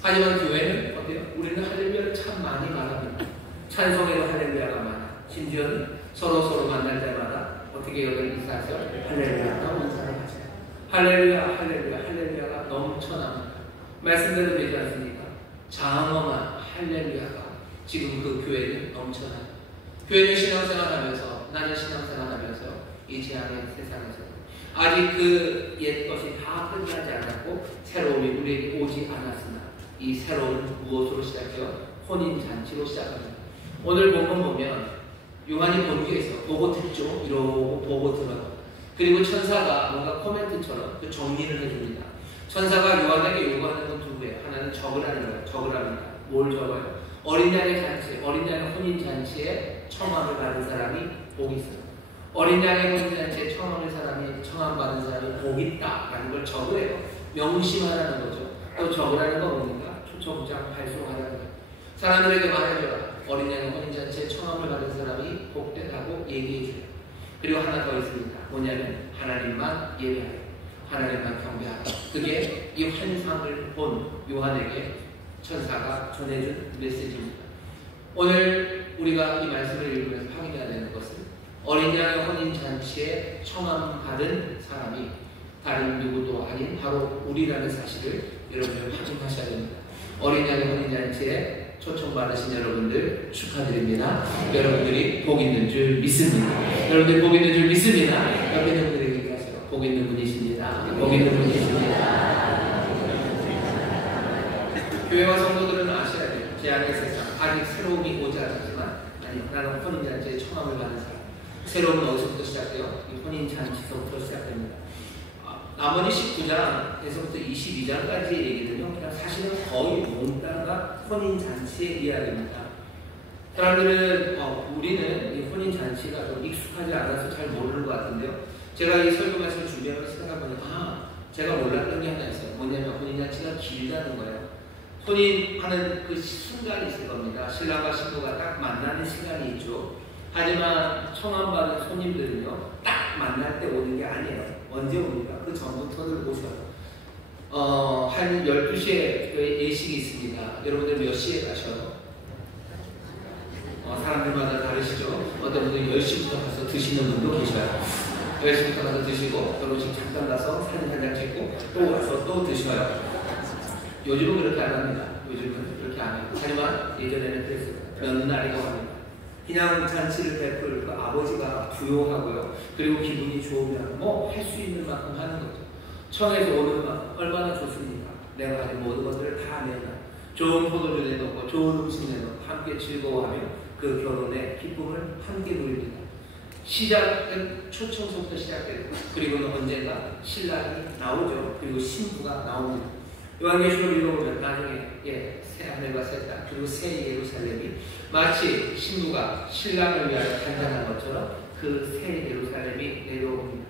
하지만 교회는 어때요? 우리는 할렐루야를 참 많이 말합니다. 찬송에도 할렐루야가 많아요. 심지어는 서로 만날 때마다 어떻게 여러분 인사하죠? 할렐루야, 인사를 하세요. 할렐루야, 할렐루야, 할렐루야가 넘쳐납니다. 말씀대로 되지 않습니까? 장엄한 할렐루야가 지금 그 교회는 넘쳐나요. 교회는 신앙생활하면서, 나는 신앙생활하면서 이 제한의 세상에서 아직 그 옛 것이 다 끝나지 않았고 새로움이 우리에게 오지 않았으나, 이 새로움은 무엇으로 시작해요? 혼인잔치로 시작합니다. 오늘 본문 보면 요한이 본 게 있어. 보고 듣죠. 이러고 보고 들어요. 그리고 천사가 뭔가 코멘트처럼 그 정리를 해줍니다. 천사가 요한에게 요구하는 건 두 개예요. 하나는 적으라는 거예요. 적으랍니다. 뭘 적어요? 어린 양의 잔치, 어린 양의 혼인 잔치에 청함을 받은 사람이 복이 있어요. 어린 양의 혼인 잔치에 청함을 받은 사람이 복이 있다라는 걸 적으래요. 명심하라는 거죠. 또 적으라는 건 뭡니까? 초청장 발송하라는 거예요. 사람들에게 말해줘라. 어린 양의 혼인 잔치에 청함을 받은 사람이 복되다고 얘기해줘요. 그리고 하나 더 있습니다. 뭐냐면 하나님만 예배하라. 하나님만 경배하라. 그게 이 환상을 본 요한에게 천사가 전해준 메시지입니다. 오늘 우리가 이 말씀을 읽으면서 확인해야 되는 것은, 어린 양의 혼인잔치에 청함받은 사람이 다른 누구도 아닌 바로 우리라는 사실을 여러분들 확인하셔야 됩니다. 어린 양의 혼인잔치에 초청받으신 여러분들 축하드립니다. 여러분들이 복 있는 줄 믿습니다. 여러분들이 복 있는 줄 믿습니다. 옆에 있는 분들에게 얘기하세요. 복 있는 분이십니다. 복 있는 분이십니다. 교회와 성도들은 아셔야 돼요. 제한의 세상, 아직 새로움이 오지 않았지만, 아니, 나는 혼인잔치에 청함을 받은 사람. 새로움은 어디서부터 시작돼요? 이 혼인잔치서부터 시작됩니다. 나머지 19장에서부터 22장까지 얘기들은요, 그냥 사실은 거의 몽땅과 혼인잔치의 이야기입니다. 사람들은 우리는 이 혼인잔치가 좀 익숙하지 않아서 잘 모르는 것 같은데요. 제가 이 설교 말씀을 준비하면서 생각해보니까 제가 몰랐던 게 하나 있어요. 뭐냐면 혼인잔치가 길다는 거예요. 혼인하는 그 순간이 있을 겁니다. 신랑과 신부가 딱 만나는 시간이 있죠. 하지만 청혼받은 손님들은요, 딱 만날 때 오는 게 아니에요. 언제 옵니까? 그 전부터들 오셔요. 한 12시에 예식이 있습니다. 여러분들 몇 시에 가셔요? 사람들마다 다르시죠? 어떤 분은 10시부터 가서 드시는 분도 계셔요. 10시부터 가서 드시고, 결혼식 잠깐 가서 사진 한 장 찍고, 또 와서 또 드셔요. 요즘은 그렇게 안 합니다. 요즘은 그렇게 안 해요. 하지만 예전에는 그랬어요. 며느리라고 합니다. 그냥 잔치를 베풀 그 아버지가 부요하고요. 그리고 기분이 좋으면 뭐 할 수 있는 만큼 하는 거죠. 청에서 오는 만큼 얼마나 좋습니까? 내가 가진 모든 것들을 다 내놔. 좋은 포도주 내놓고 좋은 음식 내놓고 함께 즐거워하며 그 결혼의 기쁨을 함께 누립니다. 시작은 초청서부터 시작되고 그리고는 언젠가 신랑이 나오죠. 그리고 신부가 나옵니다. 요한계시록 읽어보면 나중에 새 하늘과 새 땅 그리고 새 예루살렘이 마치 신부가 신랑을 위하여 단장한 것처럼 그 새 예루살렘이 내려옵니다.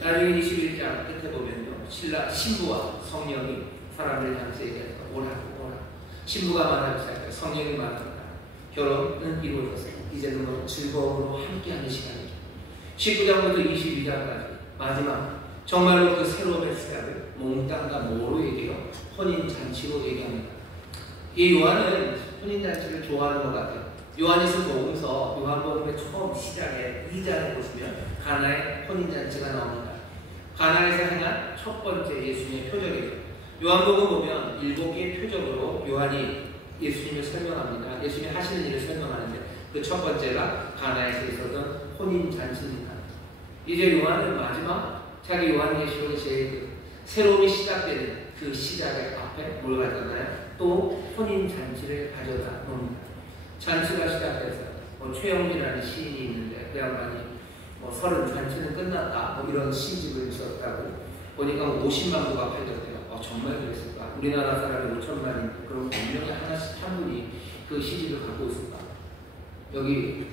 나중에 21장 끝에 보면요, 신부와 성령이 사람들 단체에게서 오라고 신부가 말하기 시작해요. 성령이 말합니다. 결혼은 이루어졌어요. 이제는 뭐 즐거움으로 함께하는 시간이죠. 19장부터 22장까지 마지막 정말로 그 새로움의 시작을 몽땅과 뭐로 얘기해요? 혼인잔치로 얘기합니다. 이 요한은 혼인잔치를 좋아하는 것 같아요. 요한일서 복음서 요한복음의 처음 시작에 2장에 보시면 가나의 혼인잔치가 나옵니다. 가나에서 행한 첫 번째 예수님의 표적이에요. 요한복음 보면 7개의 표적으로 요한이 예수님을 설명합니다. 예수님이 하시는 일을 설명하는데 그 첫 번째가 가나에서 있었던 혼인잔치입니다. 이제 요한은 마지막 자기 요한계시록의 제일 새로움이 시작되는 그 시작의 앞에 뭘 가져가나요? 또 혼인잔치를 가져다 놉니다. 잔치가 시작돼서 최영민이라는 시인이 있는데 그 양반이 30 잔치는 끝났다 이런 시집을 지었다고 보니까 50만 부가 팔렸대요. 정말 그랬을까? 우리나라 사람이 5천만인데 그럼 100명에 하나씩 한 분이 그 시집을 갖고 있을까? 여기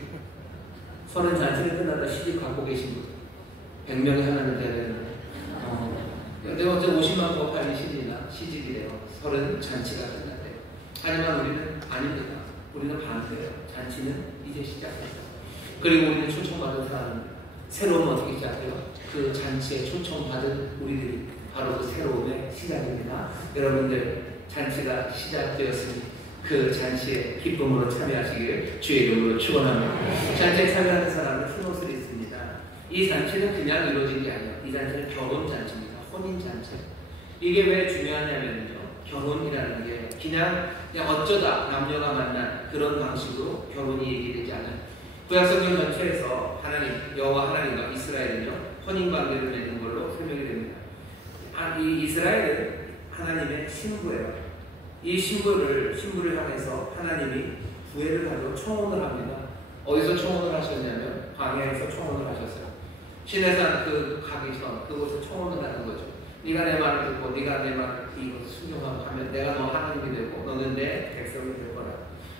30 잔치는 끝났다 시집 갖고 계신 분 100명에 하나는 돼야 되는데 근데 어째 50만 부가 팔린 시집이래요. 30 잔치가 끝났대요. 하지만 우리는 아닙니다. 우리는 반대예요. 잔치는 이제 시작했어요. 그리고 우리는 초청받은 사람입니다. 새로움 어떻게 시작해요? 그 잔치에 초청받은 우리들이 바로 그 새로움의 시작입니다. 여러분들 잔치가 시작되었으니 그 잔치에 기쁨으로 참여하시기를 주의 이름으로 축원합니다. 잔치에 참여하는 사람은 흰옷을 입습니다. 이 잔치는 그냥 이루어진 게 아니에요. 이 잔치는 결혼잔치입니다. 혼인잔치. 이게 왜 중요하냐면요. 결혼이라는 게 그냥 어쩌다 남녀가 만난 그런 방식으로 결혼이 얘기되지 않아요. 구약성경 전체에서 여호와 하나님과 이스라엘은요 혼인관계를 맺는 걸로 설명이 됩니다. 이 이스라엘은 하나님의 신부예요. 이 신부를 향해서 하나님이 구애를 하고 청혼을 합니다. 어디서 청혼을 하셨냐면 광야에서 청혼을 하셨어요. 시내산 그 가기선 그곳에서 청혼을 하는 거죠. 네가 내 말을 듣고 네가 내 말을 이곳 순종하고 하면 내가 너 하나님이 되고 너는 내 백성이 될 거라고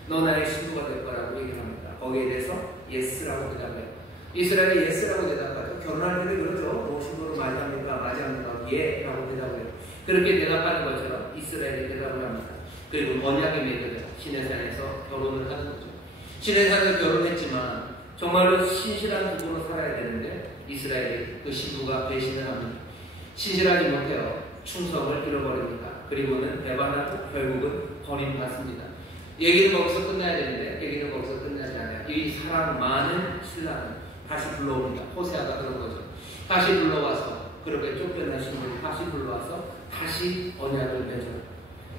너 나의 신부가 될 거라고 얘기를 합니다. 거기에 대해서 예스라고 대답해요. 이스라엘이 예스라고 대답하죠. 결혼할 때도 그러죠. 뭐 신부를 맞이합니까? 맞이합니까? 예 라고 대답해요. 그렇게 대답하는 것처럼 이스라엘이 대답을 합니다. 그리고 언약에 맺어져요. 시내산에서 결혼을 하는 거죠. 시내산에서 결혼했지만 정말로 신실한 부부로 살아야 되는데 이스라엘이 그 신부가 배신을 합니다. 신실하지 못해요. 충성을 잃어버립니다. 그리고는 배반하고 결국은 버림받습니다. 얘기는 거기서 끝나야 되는데 얘기는 거기서 끝나지 않아요. 이 사랑 많은 신랑은 다시 불러옵니다. 호세아가 그런 거죠. 다시 불러와서 그렇게 쫓겨난 신부를 다시 불러와서 다시 언약을 맺어요.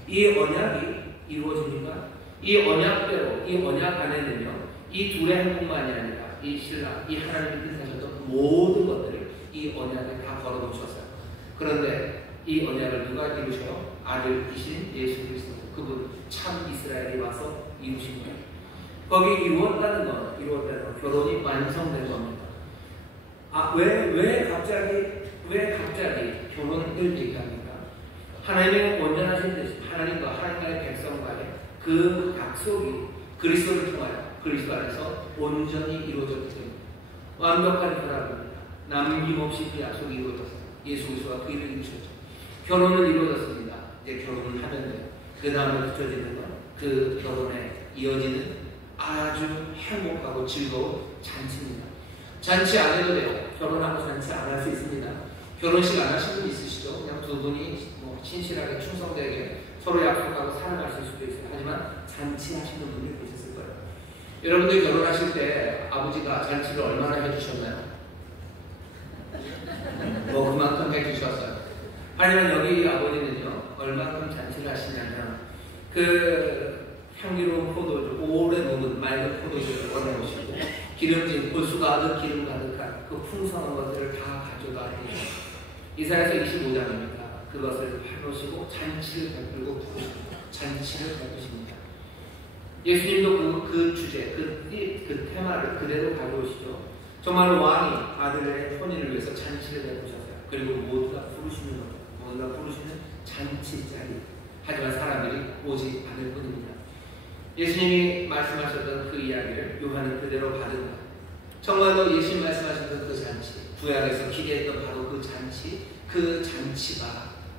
이 언약이 이루어지니까 이 언약대로 이 언약 안에는요 이 둘의 행복만이 아니라 이 신랑, 이 하나님이 뜻하셨던 모든 것들을 이 언약에 다 걸어놓으셨어요. 그런데 이 언약을 누가 이루셔요? 아들이신 예수 그리스도 그분 참 이스라엘이 와서 이루신 거예요. 거기 이루었다는 건 결혼이 완성된 겁니다. 왜 갑자기 결혼을 얘기합니까? 하나님의 온전하신 듯이 하나님과 하나님의 백성과의 그 약속이 그리스도를 통하여 그리스도 안에서 온전히 이루어졌기 때문에 완벽한 결합입니다. 남김없이 그 약속이 이루어졌어요. 예수 그리스도가 그 일을 이루셨죠. 결혼은 이루어졌습니다. 이제 결혼을 하면 돼요. 그 다음에 붙여지는 건 그 결혼에 이어지는 아주 행복하고 즐거운 잔치입니다. 잔치 안 해도 돼요. 결혼하고 잔치 안 할 수 있습니다. 결혼식 안 하신 분 있으시죠? 그냥 두 분이 뭐 신실하게 충성되게 서로 약속하고 살아가실 수도 있어요. 하지만 잔치 하시는 분이 계셨을 거예요. 여러분들 결혼하실 때 아버지가 잔치를 얼마나 해주셨나요? 뭐 그만큼 해주셨어요. 하지만 여기 아버지는요, 얼마큼 잔치를 하시냐면 그 향기로운 포도주, 오래 녹은 맑은 포도주를 꺼내오시고 기름진 골수 가득 기름 가득한 그 풍성한 것들을 다 가져다 드리고 이사야서 25장입니다. 그것을 팔으시고 잔치를 베풀고 부으시고 잔치를 베푸십니다. 예수님도 그 주제, 그 테마를 그대로 가져오시죠. 정말 왕이 아들의 혼인을 위해서 잔치를 베푸셨어요. 그리고 모두가 부르시는 것, 모두가 부르시는 잔치 자리. 하지만 사람들이 오지 않을 뿐입니다. 예수님이 말씀하셨던 그 이야기를 요한은 그대로 받은 것. 정말로 예수님 말씀하셨던 그 잔치, 구약에서 기대했던 바로 그 잔치가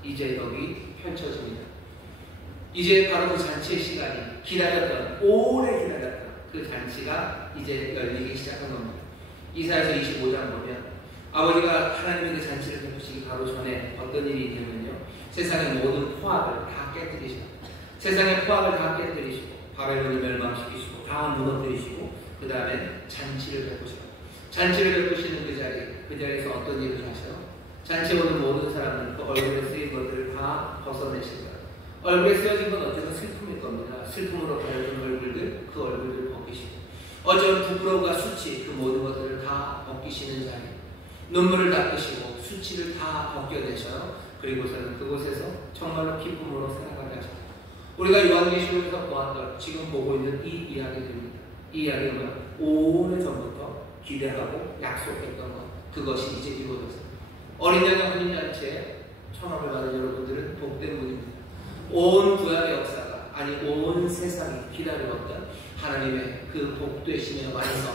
이제 여기 펼쳐집니다. 이제 바로 그 잔치의 시간이 오래 기다렸던 그 잔치가 이제 열리기 시작한 겁니다. 이사야서 25장 보면 아버지가 하나님의 그 잔치를 베푸시기 바로 전에 어떤 일이 있냐면요, 세상의 모든 포악을 다 깨뜨리시고 세상의 포악을 다 깨뜨리시고 바벨론을 멸망시키시고 다 무너뜨리시고 그 다음에 잔치를 베푸시고 잔치를 베푸시는 그 자리에서 어떤 일을 하셔요? 잔치에 오는 모든 사람은 그 얼굴에 쓰인 것들을 다 벗어내실 거예요. 얼굴에 쓰여진 건 어쨌든 슬픔일 겁니다. 슬픔으로 가려진 얼굴들, 그 얼굴을 벗기시고 어쩌면 부끄러움과 수치, 그 모든 것들을 다 벗기시는 자리, 눈물을 닦으시고 수치를 다 벗겨내셔요. 그리고서는 그곳에서 정말로 기쁨으로 살아가게 하셔요. 우리가 요한계시록에서 보았던 것, 지금 보고 있는 이 이야기들입니다. 이 이야기는 오래전부터 기대하고 약속했던 것, 그것이 이제 이루어졌습니다. 어린 양의 혼인잔치에 천업을 받은 여러분들은 복된 분입니다. 온 구약의 역사가, 아니 온 세상이 기다려왔던 하나님의 그 복되심의 완성,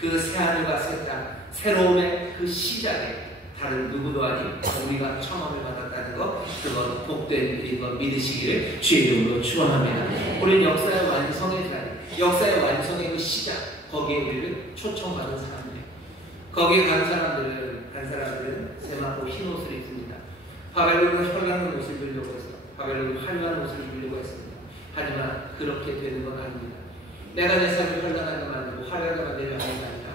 그 새하늘과 새 땅, 새로움의 그 시작에 다른 누구도 아닌 우리가 청함을 받았다는 것, 그건 복된 일인 것 믿으시기를 주의 이름으로 축원합니다. 우리는 역사의 완성의 자리, 역사의 완성의 그 시작, 거기에 우리를 초청받은 사람들이에요. 거기에 간 사람들은 세마포 흰 옷을 입습니다. 바벨론은 현란한 옷을 입으려고 했어요. 바벨론은 화려한 옷을 입으려고 했습니다. 하지만 그렇게 되는 건 아닙니다. 내가 내 삶을 현란하게 만들고 화려하게 만들려 하는 게 아니라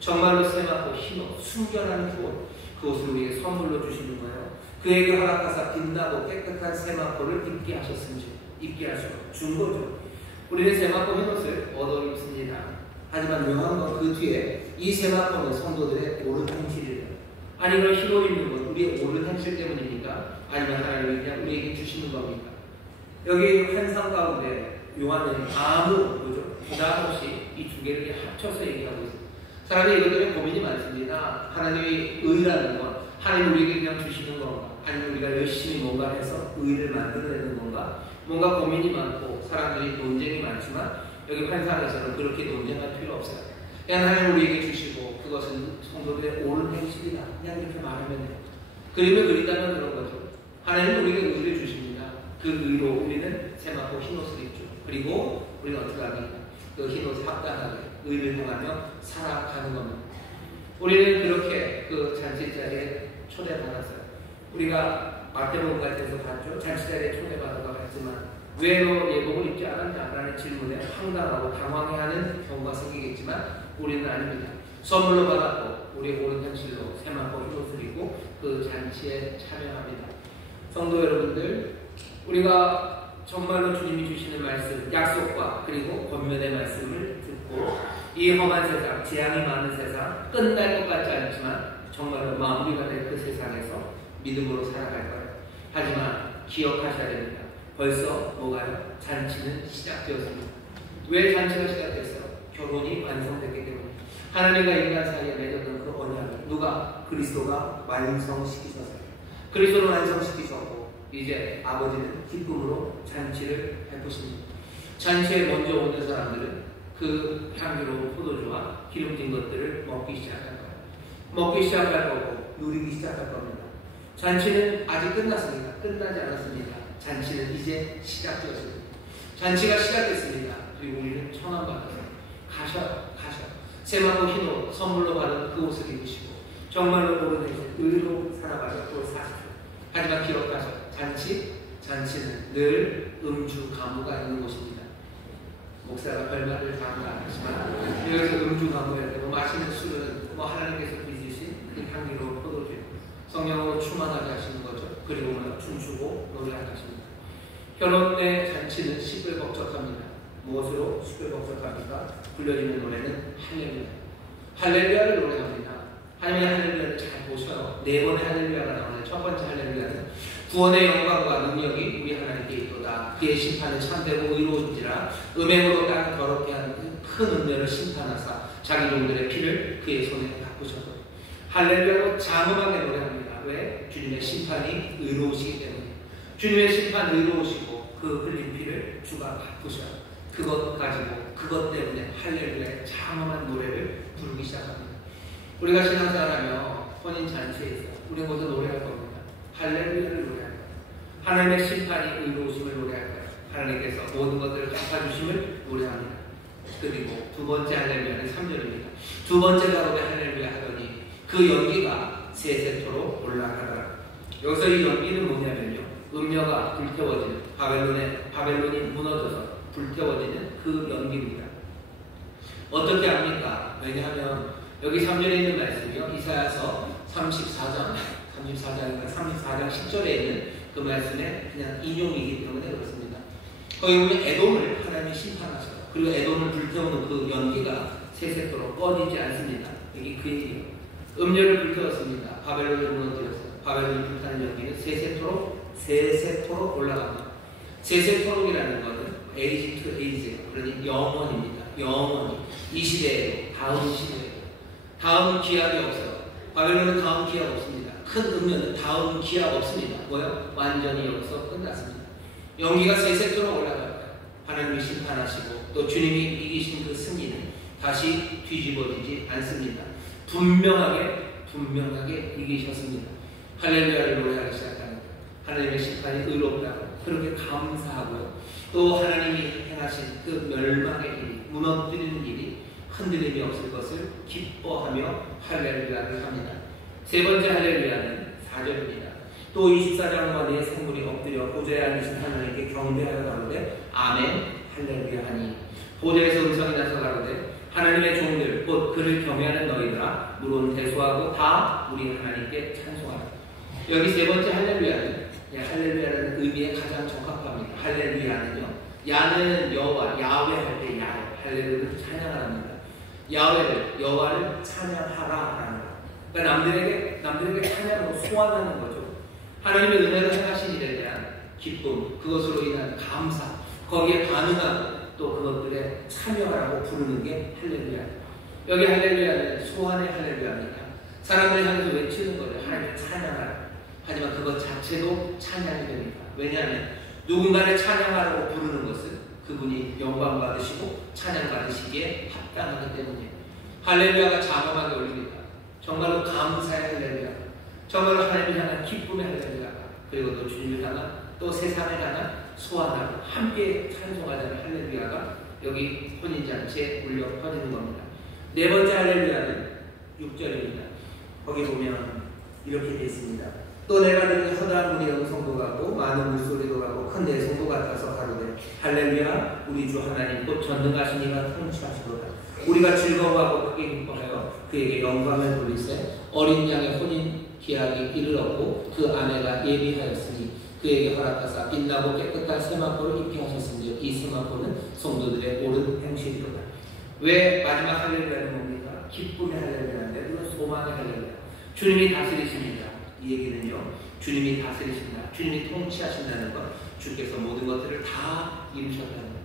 정말로 세마포 흰 옷, 순결한 그 옷, 그 옷을 우리에게 선물로 주시는 거예요. 그에게 허락하사 빛나고 깨끗한 세마포를 입게 하셨습니다. 입게 하시고 준 거죠. 우리는 세마포 흰 옷을 얻어 입습니다. 하지만 묘한 건 그 뒤에 이 세마포는 성도들의 옳은 행실이에요. 아니 그럼 흰 옷 입는 건 우리의 옳은 행실 때문입니까? 아니면 하나님이 그냥 우리에게 주시는 겁니까? 여기 환상 가운데 요한은 아무 부담 없이 이 두 개를 합쳐서 얘기하고 있습니다. 사람이 이것 때문에 고민이 많습니다. 하나님이 의라는 건 하나님 우리에게 그냥 주시는 건가? 아니면 우리가 열심히 뭔가 해서 의를 만들어내는 건가? 뭔가 고민이 많고 사람들이 논쟁이 많지만 여기 환상에서는 그렇게 논쟁할 필요 없어요. 그냥 하나님 우리에게 주시고 그것은 성도들의 옳은 행실이다. 그냥 이렇게 말하면 돼요. 그림을 그린다면 그런 거죠. 하나님은 우리에게 의를 주십니다. 그 의로 우리는 세마포 흰옷을 입죠. 그리고 우리는 어떻게 합니까? 그 흰옷에 합당하게 의를 행하며 살아가는 겁니다. 우리는 그렇게 그 잔치 자리에 초대받았어요. 우리가 마태복음 같은 데서 봤죠. 잔치 자리에 초대받은 것 같지만 왜 너 예복을 입지 않았냐라는 질문에 황당하고 당황해하는 경우가 생기겠지만 우리는 아닙니다. 선물로 받았고 우리의 옳은 현실로 세마포 흰옷을 입고 그 잔치에 참여합니다. 성도 여러분들, 우리가 정말로 주님이 주시는 말씀, 약속과 그리고 권면의 말씀을 듣고 이 험한 세상, 재앙이 많은 세상, 끝날 것 같지 않지만 정말로 마무리가 될 그 세상에서 믿음으로 살아갈 거예요. 하지만 기억하셔야 됩니다. 벌써 뭐가요? 잔치는 시작되었습니다. 왜 잔치가 시작됐어요? 결혼이 완성됐기 때문에. 하나님과 인간 사이에 맺었던 그 언약을 누가? 그리스도가 완성시키셨어요. 그리스도를 완성시키셨고 이제 아버지는 기쁨으로 잔치를 베푸십니다. 잔치에 먼저 오는 사람들은 그 향기로운 포도주와 기름진 것들을 먹기 시작할 거예요. 먹기 시작할 거고 누리기 시작할 겁니다. 잔치는 아직 끝났습니다. 끝나지 않았습니다. 잔치는 이제 시작되었습니다. 잔치가 시작됐습니다. 그리고 우리는 청함받아서 가셔. 세마포 흰옷 선물로 받은 그 옷을 입으시고 정말로 모르는 의로 살아가셨고 사십시오. 하지만 기억하셔. 잔치는 늘 음주 가무가 있는 곳입니다. 목사가 별말을 다 안 하지만 여기서 음주 가무할 때 마시는 술은 하나님께서 빚으신 그 향기로운 포도주 성령으로 충만하게 하시는 거죠. 그리고 춤추고 노래하게 하십니다. 결혼의 잔치는 시끌벅적합니다. 무엇으로 시끌벅적합니까? 불려지는 노래는 할렐루야. 할렐루야를 노래합니다. 하나님의 할렐루야를 잘 보셔요. 네 번의 할렐루야가 나오는데 첫 번째 할렐루야는 구원의 영광과 능력이 우리 하나님께 있도다. 그의 심판은 참되고 의로운지라 음행으로 땅을 더럽게 하는 큰 은혜를 심판하사 자기 종들의 피를 그의 손에 닦으셨다. 할렐루야로 장엄하게 노래합니다. 왜? 주님의 심판이 의로우시기 때문에. 주님의 심판 의로우시고 그 흘린 피를 주가 갚으셔요. 그것 가지고 그것 때문에 할렐루야의 장엄한 노래를 부르기 시작합니다. 우리가 신앙생활하며 혼인 잔치에서 우리 모두 노래할 겁니다. 할렐루야를 노래할 거예요. 하나님의 심판이 의로우심을 노래할 거예요. 하나님께서 모든 것들을 갚아주심을 노래합니다. 그리고 두 번째 할렐루야는 3절입니다. 두 번째 가로에 할렐루야 하더니 그 연기가 세세토록 올라가더라. 여기서 이 연기는 뭐냐면요, 음녀가 불태워지는 바벨론이 무너져서 불태워지는 그 연기입니다. 어떻게 합니까? 왜냐하면 여기 3절에 있는 말씀이요, 이사야서 34장 10절에 있는 그 말씀에 그냥 인용이기 때문에 그렇습니다. 거기 보면 에돔을 하나님이 심판하셔요. 그리고 에돔을 불태우는 그 연기가 세세토록 꺼지지 않습니다. 여기 그 얘기예요. 음녀를 불태웠습니다. 바벨론을 무너뜨렸어요. 바벨론을 불타는 연기는 세세토록 올라갑니다. 세세토록이라는 것은 에이지 투 에이지예요. 그러니 영원입니다. 영원히 이 시대에도 다음 시대에도 다음 기약이 없어요. 바벨론은 다음 기약 없습니다. 큰 음녀는 다음 기약 없습니다. 뭐요? 완전히 여기서 끝났습니다. 연기가 세세토록 올라갈 거예요. 하나님이 심판하시고 또 주님이 이기신 그 승리는 다시 뒤집어지지 않습니다. 분명하게 이기셨습니다. 할렐루야를 노래하기 시작합니다. 하나님의 심판이 의롭다고 그렇게 감사하고요. 또 하나님이 행하신 그 멸망의 일이, 무너뜨리는 일이 흔들림이 없을 것을 기뻐하며 할렐루야를 합니다. 세 번째 할렐루야는 4절입니다. 또 24장과 네 생물이 엎드려 보좌에 앉으신 하나님께 경배하여 가로되 아멘 할렐루야 하니 보좌에서 음성이 나서 가로되 하나님의 종들 곧 그를 경외하는 너희들아 물론 대수하고 다 우리 하나님께 찬송하라. 여기 세 번째 할렐루야는 할렐루야라는 의미에 가장 적합합니다. 할렐루야는요, 야는 여호와, 야훼 할 때 야훼, 할렐루야를 찬양합니다. 야훼를, 여호와를 찬양하라라는 거. 그러니까 남들에게 찬양으로 소환하는 거죠. 하나님의 은혜로 행하신 일에 대한 기쁨, 그것으로 인한 감사, 거기에 반응하고 또 그것들에 참여하라고 부르는 게 할렐루야. 여기 할렐루야는 소환의 할렐루야입니다. 사람들이 향해서 외치는 거죠. 하나님을 찬양하라. 하지만 그것 자체도 찬양이 됩니다. 왜냐하면 누군가를 찬양하라고 부르는 것은 그분이 영광 받으시고 찬양 받으시기에 합당하기 때문에 할렐루야가 장엄하게 올립니다. 정말로 감사의 할렐루야, 정말로 하나님을 향한 기쁨의 할렐루야, 그리고 또 주님을 향한 또 세상을 향한 소환하고 함께 찬송하자는 할렐루야가 여기 혼인잔치에 울려 퍼지는 겁니다. 네 번째 할렐루야는 6절입니다. 거기 보면 이렇게 되어 있습니다. 또 내가 들은 허다한 문의 음성도 같고 많은 물소리도 같고 큰 내성도 같아서 가로되 할렐루야 우리 주 하나님 곧 전능하신 이가 통치하시도다. 우리가 즐거워하고 크게 기뻐하여 그에게 영광을 돌리세. 어린 양의 혼인 기약이 이르렀고 그 아내가 예비하였으니 그에게 허락하사 빛나고 깨끗한 세마포를 입게 하셨으니 이 세마포는 성도들의 옳은 행실이로다. 왜 마지막 할렐루야는 뭡니까? 기쁨의 할렐루야인데 물론 소망의 할렐루야. 주님이 다스리십니다. 이 얘기는요, 주님이 다스리십니다. 주님이 통치하신다는 것, 주께서 모든 것들을 다 이루셨다는 것.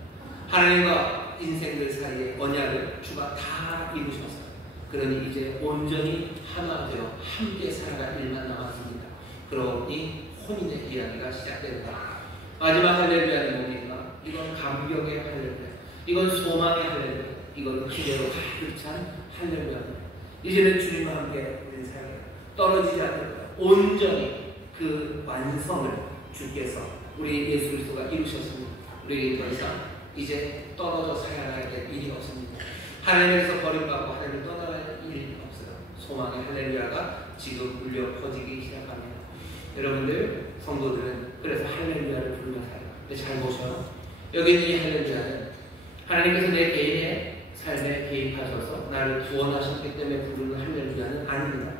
하나님과 인생들 사이의 언약을 주가 다 이루셨어요. 그러니 이제 온전히 하나 되어 함께 살아갈 일만 남았습니다. 그러니 혼인의 이야기가 시작된다. 마지막 할렐루야는 뭡니까? 이건 감격의 할렐루야. 이건 소망의 할렐루야. 이건 기대로 가득 찬 할렐루야. 이제는 주님과 함께 우리는 살아요. 떨어지지 않을 거야. 온전히 그 완성을 주께서 우리 예수 그리스도가 이루셨습니다. 우리에게 더 이상 이제 떨어져 살아가야 될 일이 없습니다. 하나님에서 버림받고 하나님을 떠나갈 일이 없어요. 소망의 할렐루야가 지금 울려 퍼지기 시작합니다. 여러분들 성도들은 그래서 할렐루야를 부르며 살아요. 근데 잘 보셔요. 여기 있는 이 할렐루야는 하나님께서 내 개인의 삶에 개입하셔서 나를 구원하셨기 때문에 부르는 할렐루야는 아닙니다.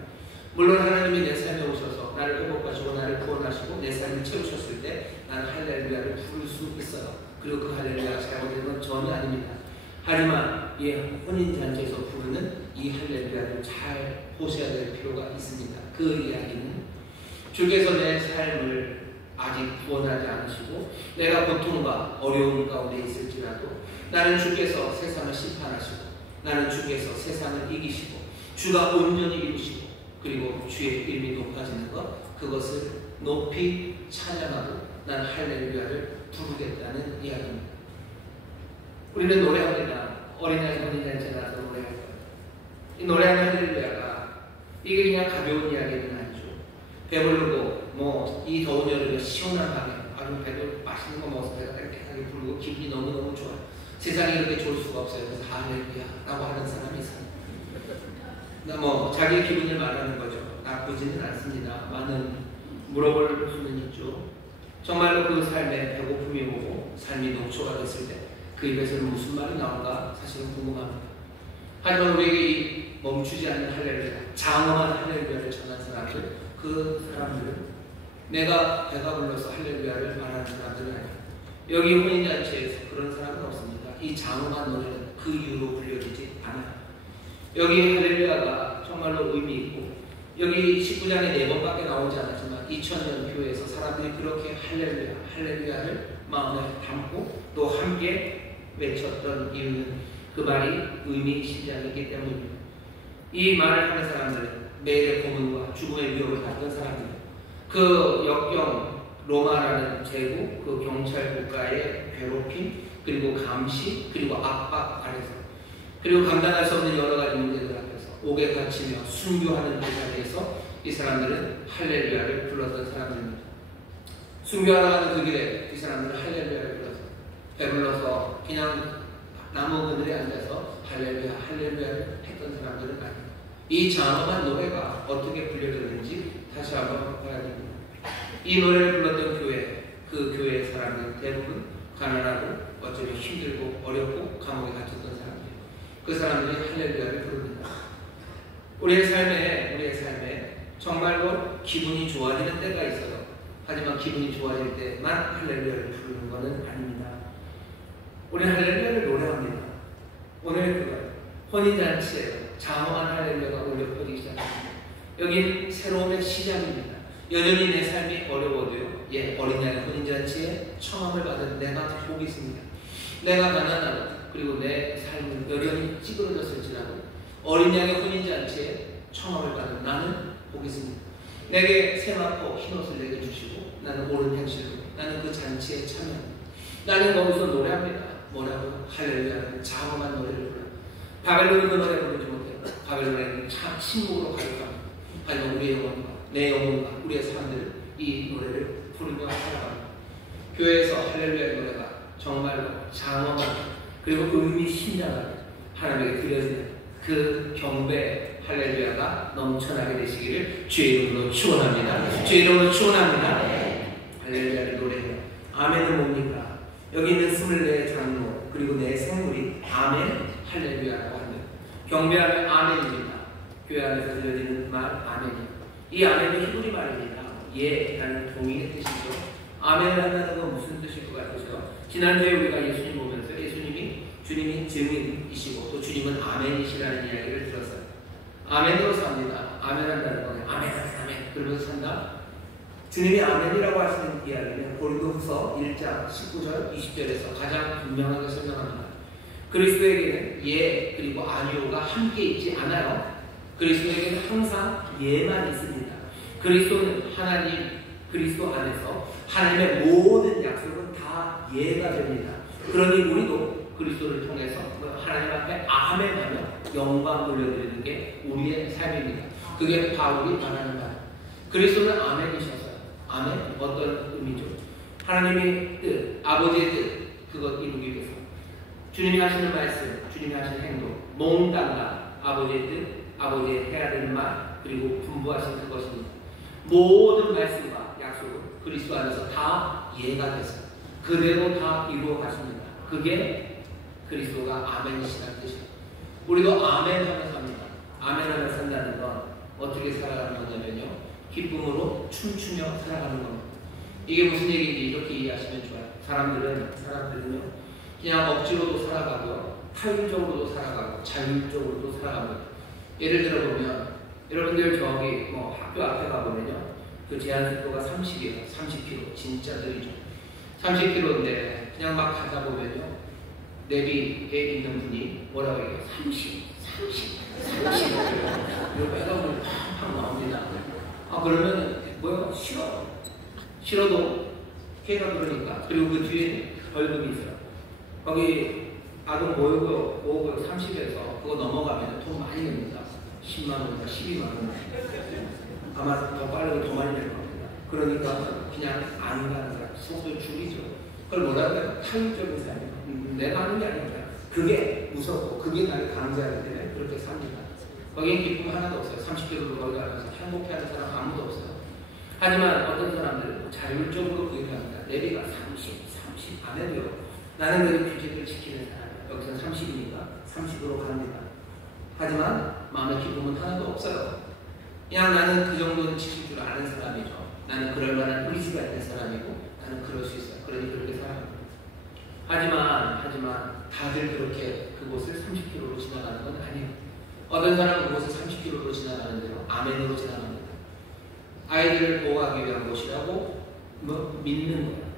물론 하나님이 내 삶에 오셔서 나를 회복하시고 나를 구원하시고 내 삶을 채우셨을 때 나는 할렐루야를 부를 수 있어요. 그리고 그 할렐루야가 잘못된 건 전혀 아닙니다. 하지만 이 혼인잔치에서 부르는 이 할렐루야를 잘 보셔야 될 필요가 있습니다. 그 이야기는 주께서 내 삶을 아직 구원하지 않으시고 내가 고통과 어려움 가운데 있을지라도 나는 주께서 세상을 심판하시고 나는 주께서 세상을 이기시고 주가 온전히 이루시고 그리고 주의 이름이 높아지는 것 그것을 높이 찬양하고 나는 할렐루야를 부르겠다는 이야기입니다. 우리는 노래합니다. 어린아이 혼인잔치에 나서 노래할 거예요. 이 노래하는 할렐루야가 이게 그냥 가벼운 이야기는 아니죠. 배부르고 이 더운 여름에 시원한 밤에 아주 배도 맛있는 거 먹어서 배가 깨끗하게 부르고 기분이 너무너무 좋아요. 세상에 이렇게 좋을 수가 없어요. 그래서 할렐루야 라고 하는 사람이 있어요. 자기의 기분을 말하는 거죠. 나쁘지는 않습니다. 많은 물어볼 수는 있죠. 정말로 그 삶에 배고픔이 오고 삶이 녹초가 됐을 때 그 입에서는 무슨 말이 나올까 사실은 궁금합니다. 하지만 우리에게 멈추지 않는 할렐루야, 장엄한 할렐루야를 전한 사람들, 그 사람들은 내가 배가 불러서 할렐루야를 말하는 사람들은 아니에요. 여기 혼인잔치에서 그런 사람은 없습니다. 이 장엄한 노래는 그 이유로 불려지지 않아요. 여기 할렐루야가 정말로 의미 있고 여기 19장에 4번밖에 나오지 않았지만 2000년 교회에서 사람들이 그렇게 할렐루야를 마음에 담고 또 함께 외쳤던 이유는 그 말이 의미심장이기 때문입니다. 이 말을 하는 사람들은 매일의 고문과 죽음의 위협을 받던 사람들, 그 역경 로마라는 제국, 그 경찰 국가의 괴롭힘, 그리고 감시, 그리고 압박 아래서, 그리고 감당할 수 없는 여러 가지 문제들 앞에서 옥에 갇히며 순교하는 그 자리에서 이 사람들은 할렐루야를 불렀던 사람들입니다. 순교하러 가는 그 길에 이 사람들은 할렐루야를 불러서 배불러서 그냥 나무 그늘에 앉아서 할렐루야를 했던 사람들은 아닙니다. 이 장엄한 노래가 어떻게 불려졌는지 다시 한번 봐야 됩니다. 이 노래를 불렀던 교회, 그 교회의 사람들은 대부분 가난하고 어쩌면 힘들고 어렵고 감옥에 갇혔던 사람들이에요. 그 사람들이 할렐루야를 부릅니다. 우리의 삶에 정말로 기분이 좋아지는 때가 있어요. 하지만 기분이 좋아질 때만 할렐루야를 부르는 것은 아닙니다. 우리는 할렐루야를 노래합니다. 오늘 그거 혼인잔치에 장엄한 할렐루야가 울려 퍼지기 시작합니다. 여긴 새로움의 시작입니다. 여전히 내 삶이 어려워도요. 어린아이 혼인잔치에 청함을 받은 내가 복이 있습니다. 내가 가난하고 그리고 내 삶은 여전히 찌그러졌을지라도 어린양의 혼인잔치에 청함을 받은 나는 복이 있습니다. 내게 세마포 흰옷을 내게 주시고 나는 옳은 행실로 나는 그 잔치에 참여합니다. 나는 거기서 노래합니다. 뭐라고? 할렐루야는 장엄한 노래를 불러요. 바벨론은 그 노래 부르지 못해요. 바벨론에는 참 침묵으로 가득합니다. 하지만 우리의 영혼과 내 영혼과 우리의 사람들은 이 노래를 부르며 살아갑니다. 교회에서 할렐루야의 노래가 정말로 장엄한 그리고 의미심장하게 하나님에게 드려지는 그 경배 할렐루야가 넘쳐나게 되시기를 주의 이름으로 축원합니다. 주의 이름으로 축원합니다. 할렐루야를 노래해요. 아멘은 뭡니까? 여기 있는 24 장로 그리고 내 생물이 아멘 할렐루야라고 합니다. 경배하면 아멘입니다. 교회 안에서 들려지는 말 아멘이에요. 이 아멘은 히브리 말입니다. 라는 동의의 뜻이죠. 아멘을 한다는 건 무슨 뜻일 것 같으세요? 지난주에 우리가 예수님 보면서 주님이 증인이시고 또 주님은 아멘이시라는 이야기를 들었어요. 아멘으로 삽니다. 아멘 한다는 건 아멘 그러면서 산다. 주님이 아멘이라고 하시는 이야기는 고린도후서 1장 19절 20절에서 가장 분명하게 설명합니다. 그리스도에게는 그리고 아니오가 함께 있지 않아요. 그리스도에게는 항상 예만 있습니다. 그리스도는 하나님 그리스도 안에서 하나님의 모든 약속은 다 다 이해가 됩니다. 그러니 우리도 그리스도를 통해서 하나님 앞에 아멘하며 영광 돌려드리는 게 우리의 삶입니다. 그게 바울이 말하는 말. 그리스도는 아멘이셨어요. 아멘. 어떤 의미죠? 하나님의 뜻, 아버지의 뜻, 그것 이루기 위해서 주님이 하시는 말씀, 주님이 하시는 행동, 몽땅과 아버지의 뜻, 아버지의 해야 되는 말, 그리고 분부하신 그것입니다. 모든 말씀과 약속은 그리스도 안에서 다 이해가 됐어요. 그대로 다 이루어 가십니다. 그게 그리스도가 아멘이시라는 뜻이에요. 우리도 아멘하며 삽니다. 아멘하며 산다는 건 어떻게 살아가는 거냐면요, 기쁨으로 춤추며 살아가는 겁니다. 이게 무슨 얘기인지 이렇게 이해하시면 좋아요. 사람들은요 그냥 억지로도 살아가고요, 타율적으로도 살아가고 자율적으로도 살아갑니다. 예를 들어보면 여러분들 저기 뭐 학교 앞에 가보면요, 그 제한 속도가 30이에요. 30km 진짜 느리죠. 30km인데 그냥 막 가다 보면요, 내비에 있는 분이 뭐라고 해요? 30 이거 빼가면 팍팍 나옵니다. 그러면 뭐야? 싫어도 걔가 그러니까. 그리고 그 뒤에 벌금이 있어요. 거기 아동 보호구역 30에서 그거 넘어가면 돈 많이 냅니다. 10만 원이나 12만 원. 아마 더 빠르고 더 많이 낼 겁니다. 그러니까 그냥 안 가는 사람, 속도 줄이죠. 그걸 뭐라고 해요? 타율적인 삶이에요. 내가 하는 게 아닙니다. 그게 무섭고 그게 나를 강제하기 때문에 그렇게 삽니다. 거기엔 기쁨 하나도 없어요. 30km로 거기 가면서 행복해하는 사람 아무도 없어요. 하지만 어떤 사람들은 자율적으로 구입합니다. 내비가 30 안 해도요, 나는 그 규칙을 지키는 사람이에요. 여기서 30이니까 30으로 갑니다. 하지만 마음의 기쁨은 하나도 없어요. 그냥 나는 그 정도는 지킬 줄 아는 사람이죠. 나는 그럴 만한 의지가 있는 사람이고 나는 그럴 수 있어요. 그러니 그렇게 살아갑니다. 하지만 다들 그렇게 그곳을 30km로 지나가는 건 아니에요. 어떤 사람은 그곳을 30km로 지나가는 대로 아멘으로 지나갑니다. 아이들을 보호하기 위한 곳이라고 믿는 거야.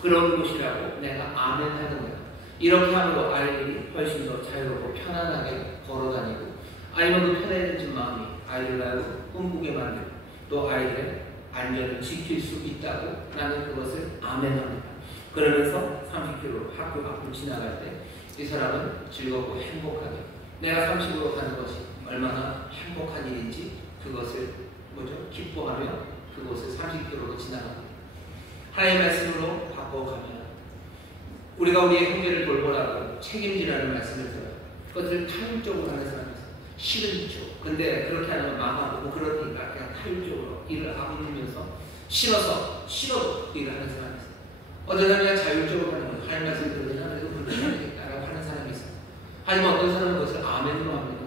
그런 곳이라고 내가 아멘 하는 거야. 이렇게 함으로 아이들이 훨씬 더 자유롭고 편안하게 걸어다니고, 아니면 그 편해진 마음이 아이들을 꿈꾸게 만들고, 또 아이들의 안전을 지킬 수 있다고 나는 그것을 아멘합니다. 그러면서 30km 학교 앞을 지나갈 때 이 사람은 즐겁고 행복하게, 내가 30으로 가는 것이 얼마나 행복한 일인지 그것을 기뻐하며 그곳을 30km로 지나갑니다. 하나님의 말씀으로 바꿔가면 우리가 우리의 형제를 돌보라고 책임지라는 말씀을 들어요. 그것을 타율적으로 하는 사람이 있어요. 싫은죠. 근데 그렇게 하면 망하고 그러니까 그냥 타율적으로 일을 아무르면서 싫어도 일을 하는 사람이 있어요. 어떤 사람이 자율적으로 하는 거예요. 하나님 말씀을 들으면 그래도 그렇게 해야 되겠다라고 하는 사람이 있어요. 하지만 어떤 사람은 그것을 아멘으로 합니다.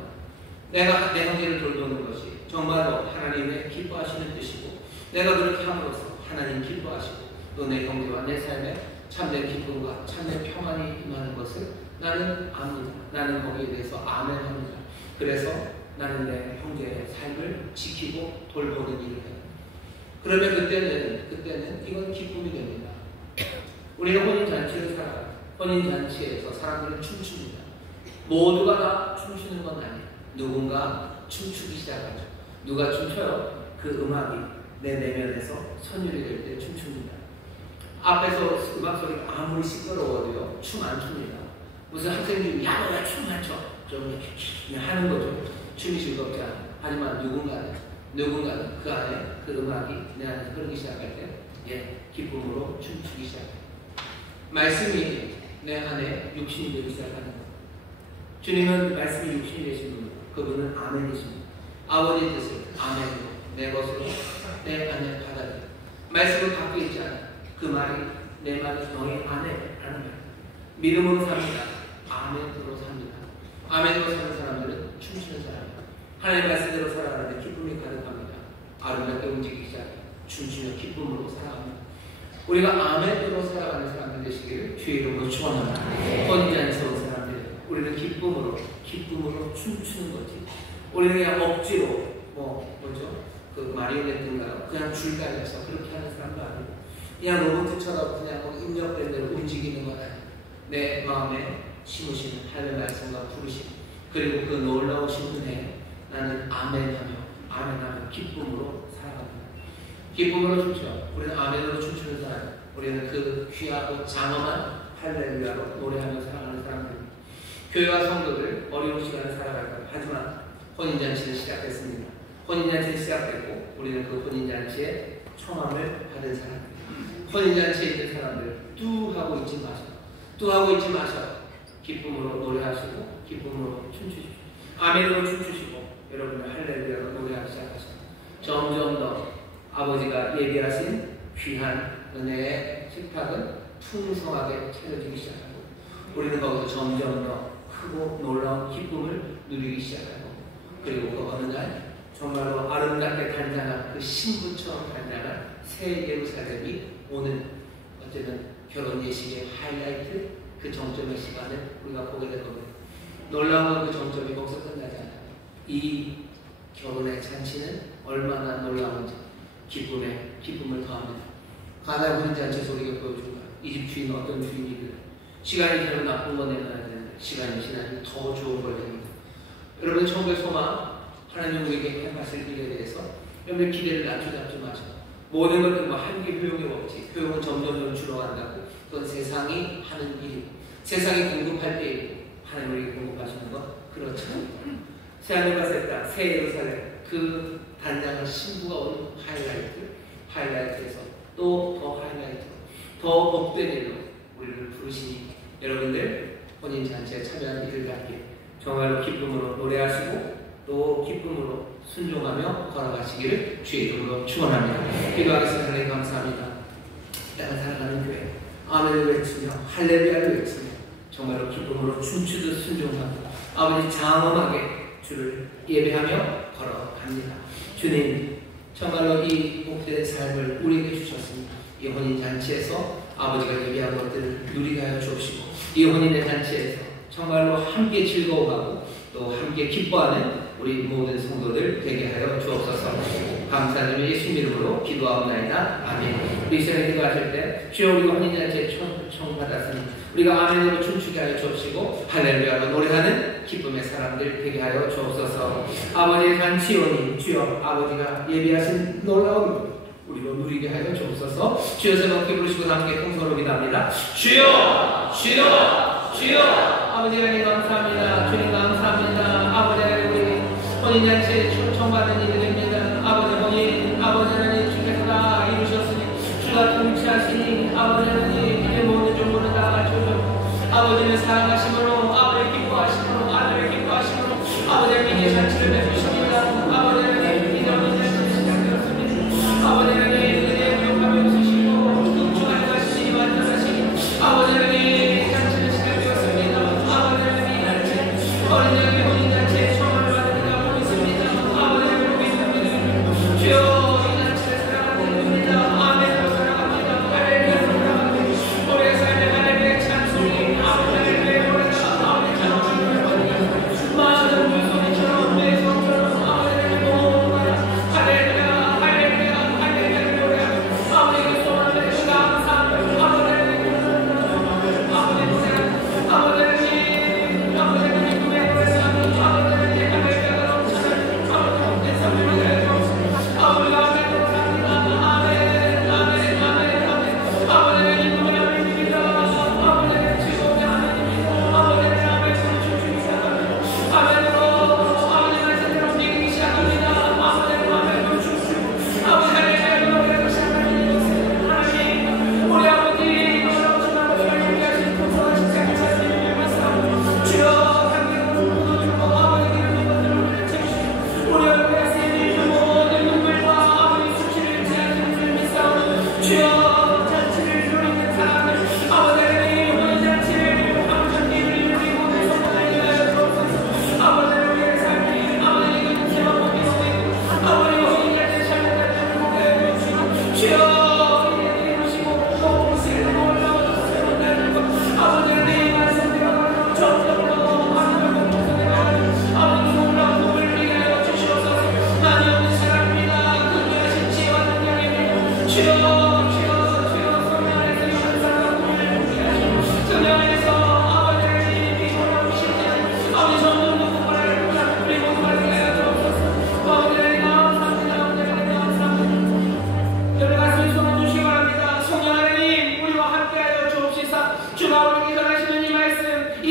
내가 내 형제를 돌보는 것이 정말로 하나님의 기뻐하시는 뜻이고, 내가 그렇게 함으로써 하나님 기뻐하시고 또 내 형제와 내 삶에 참된 기쁨과 참된 평안이 임하는 것을 나는 압니다. 나는 거기에 대해서 아멘합니다. 그래서 나는 내 형제의 삶을 지키고 돌보는 일을 해요. 그러면 그때는 이건 기쁨이 됩니다. 우리는 혼인잔치를 살아요. 혼인잔치에서 사람들은 춤춥니다. 모두가 다 춤추는 건 아니에요. 누군가 춤추기 시작하죠. 누가 춤춰요? 그 음악이 내 내면에서 선율이 될 때 춤춥니다. 앞에서 음악 소리가 아무리 시끄러워도요, 춤 안 춥니다. 무슨 학생 중에 야, 왜 춤 안 춰? 좀 그냥 하는 거죠. 춤이 즐겁지 않아요. 하지만 누군가는 그 안에 그 음악이 내 안에서 흐르기 시작할 때 기쁨으로 춤추기 시작해요. 말씀이 내 안에 육신이 되기 시작하는 거예요. 주님은 말씀이 육신이 되신 분이고 그분은 아멘이십니다. 아버지의 뜻을 아멘으로 내 것으로 내 안에 받아들여. 말씀은 밖에 있지 않아요. 그 말이 내 말이 너희 안에 라는 말. 믿음으로 삽니다. 아멘으로 삽니다. 아멘으로 사는 사람들은 춤추는 사람이에요. 하나님의 말씀대로 살아가는데 기쁨이 가득합니다. 아름답게 움직이기 시작해요. 춤추며 기쁨으로 살아갑니다. 우리가 아멘으로 살아가는 사람들 되시기를 주의 이름으로 축원합니다. 혼인잔치에 온 사람들, 우리는 기쁨으로 춤추는 거지. 우리는 그냥 억지로 그 마리오네트인가요? 그냥 줄 달려서 그렇게 하는 사람도 아니고, 그냥 로봇처럼 그냥 입력된 대로 움직이는 건 아니에요. 내 마음에 심으신 하나님의 말씀과 부르심, 그리고 그 놀라우신 은혜에 나는 아멘하며 기쁨으로 살아갑니다. 기쁨으로 춤춰요. 우리는 아멘으로 춤추는 사람, 우리는 그 귀하고 장엄한 할렐루야로 노래하며 살아가는 사람들입니다. 교회와 성도들 어려운 시간을 살아갈까요? 하지만 혼인잔치는 시작됐습니다. 혼인잔치는 시작됐고 우리는 그 혼인잔치에 청함을 받은 사람들, 혼인잔치에 있는 사람들 뚜하고 있지 마셔, 뚜하고 있지 마셔. 기쁨으로 노래하시고 기쁨으로 춤추시고 아멘으로 춤추시고 여러분들 할렐루야로 노래하기 시작하시고 점점 더 아버지가 예비하신 귀한 은혜의 식탁은 풍성하게 차려지기 시작하고 우리는 거기서 점점 더 크고 놀라운 기쁨을 누리기 시작하고 그리고 그 어느 날 정말로 아름답게 단장한 그 신부처럼 단장한 새 예루살렘이 오는 어쨌든 결혼 예식의 하이라이트 그 정점의 시간을 우리가 보게 될 겁니다. 놀라운 그 정점이 거기서 끝나지 않아요. 이 결혼의 잔치는 얼마나 놀라운지 기쁨을 더합니다. 가나의 혼인잔치에서 우리가 보여준 거예요. 이 집 주인은 어떤 주인이든 시간이 지나면 나쁜 거 내놔야 되는데 시간이 지나면 더 좋은 걸 내립니다. 여러분 천국의 소망 하나님 우리에게 해하실 일에 대해서 여러분의 기대를 낮추지 마세요. 모든 것은 한계 효용이 없지. 효용은 점점 줄어간다고. 그건 세상이 하는 일이고 세상이 공급할 때이고 하나님 우리에게 공급하시는 건 그렇죠. 새하늘과 새 땅, 새 예루살렘 그 단장한 신부가 온 하이라이트에서 또 더 하이라이트 더 복된 일로 우리를 부르시니 여러분들 혼인잔치에 참여한 이들답게 정말로 기쁨으로 노래하시고 또 기쁨으로 순종하며 걸어가시기를 주의 이름으로 축원합니다. 기도하겠습니다. 하나님 감사합니다. 땅을 살아가는 교회 아멘을 외치며 할렐루야를 외치며 정말로 기쁨으로 춤추듯 순종하고 아버지 장엄하게 주를 예배하며 걸어갑니다. 주님 정말로 이 복된 삶을 우리에게 주셨습니다. 이 혼인잔치에서 아버지가 예비한 것들을 누리게 하여 주옵시고 이 혼인의 잔치에서 정말로 함께 즐거워하고 또 함께 기뻐하는 우리 모든 성도들 되게 하여 주옵소서. 감사드리며 예수님 이름으로 기도하옵나이다. 아멘. 우리 시간에 기도하실 때 주여 우리가 혼인잔치에 청받았으니 우리가 아멘으로 춤추게 하여 주옵시고 할렐루야로 노래하는 기쁨의 사람들 되게 하여 주옵소서. 아버지의 잔치오니 주여 아버지가 예비하신 놀라운 우리로 누리게 하여 주옵소서. 주여 새롭게 부르시고 함께 통성으로 기도합니다. 주여 주여 주여 아버지 하나님 감사합니다. 주님 감사합니다. 아버지 하나님 우리 혼인잔치에 초청받은 이들입니다. 아버지 혼인 아버지 하나님 주께서 다 이루셨으니 주가 통치하시니 아버지 하나님 이제 모든 정보를 다 갖춰주셨고 아버지는 사랑하심으로 아버지 기뻐하심으로 아들을 기뻐하심으로 아버지 하나님 이 잔치를 베푸십니다. 아버지 하나님 이제 혼인잔치 시작되었습니다. 아버지 하나님 은혜의 기억함을 주시고 중중한 것이 완전하시니 아버지 하나님 잔치를 시작되었습니다. 아버지 하나님 이 잔치 어린 양의 혼인잔치에 청을 받으리라 보고 있습니다. 아버지 하나님 믿습니다. 주여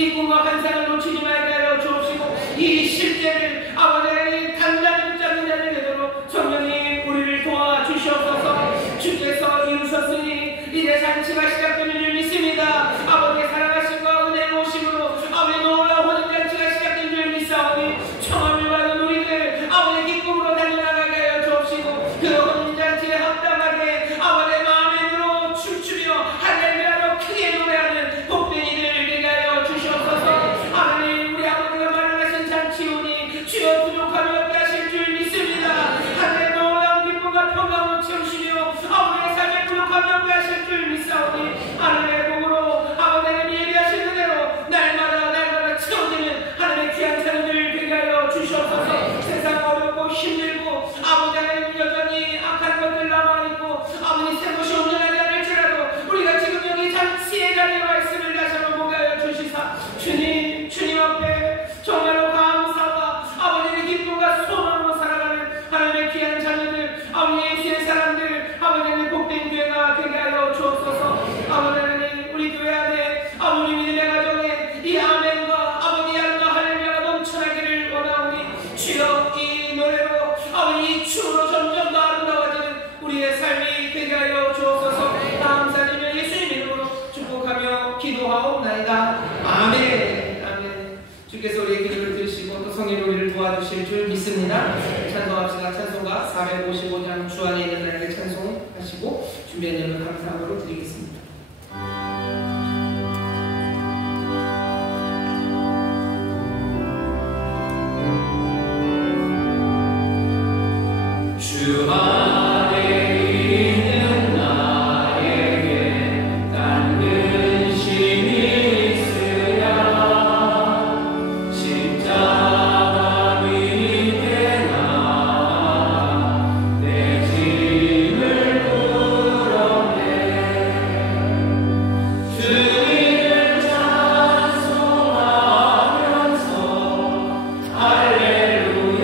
이 꿈과 환상을 놓치지 말게 하여 주옵시고 이 실제를 아버지 당장에 붙잡는 자를 되도록 성령님 우리를 도와주시옵소서. 주께서 이루셨으니 이제 잔치가 시작되는 줄 믿습니다. 아버지의 사랑하심과 은혜로우심으로 아버지 놀라운 혼인잔치가 시작된 줄 믿사오니 청함을 받은 우리들 아버지의 기쁨으로 달려나가게 하여 주옵시고 그 혼인잔치에 합당하게 아버지의 마음에 들어 춤추며 할렐루야로 크게 노래하는 복된 이들 되게 하여 주시옵소서. 하나님 우리 아버지가 마련하신 잔치오니 주여 부족함이 없게 하실 줄 믿습니다. 하나님의 놀라운 기쁨과 평강으로 채우시며 아버지의 삶에 부족함이 없게 하실 줄 믿사오니 하나님의 복으로 아버지는 예비하신 그대로 날마다 채워지는 하나님의 귀한 자녀들 되게 하여 주시옵소서. 세상 어렵고 힘들고 아버지 하나님 여전히 악한 것들 남아있고 아버지 새 것이 온전하지 않을지라도 우리가 지금 여기 잔치의 자리에 와 있음을 다시 한번 보게 하여 주시사 주님 앞에 정말로 감사와 아버지의 기쁨과 소망으로 살아가는 하나님의 귀한 자녀들 아버지 예수의 사람들 아버지의 복된 교회가 되게 하여 주옵소서. 아버지 하나님 우리 교회 안에 아버지 믿음의 가정에 이 아멘과 아버지 양과 할렐루야가 넘쳐나기를 원하오니 주여 이 노래로 아버지 이 춤으로 점점 더 아름다워지는 우리의 삶이 되게 하여 주옵소서. 감사드리며 예수님 이름으로 축복하며 기도하옵나이다. 아멘. 아멘. 주께서 우리의 기도를 들으시고 또 성령 우리를 도와주실 줄 믿습니다. 찬송합시다. 찬송가 455장 주 안에 있는 나에게 찬송하시고 준비한 여러분 감사함으로 드리겠습니다. 주 안에 있는 나에게 단 근심이 있으랴 십자가 밑에 나아 내 짐을 풀어내 주님을 찬송하면서 할렐루야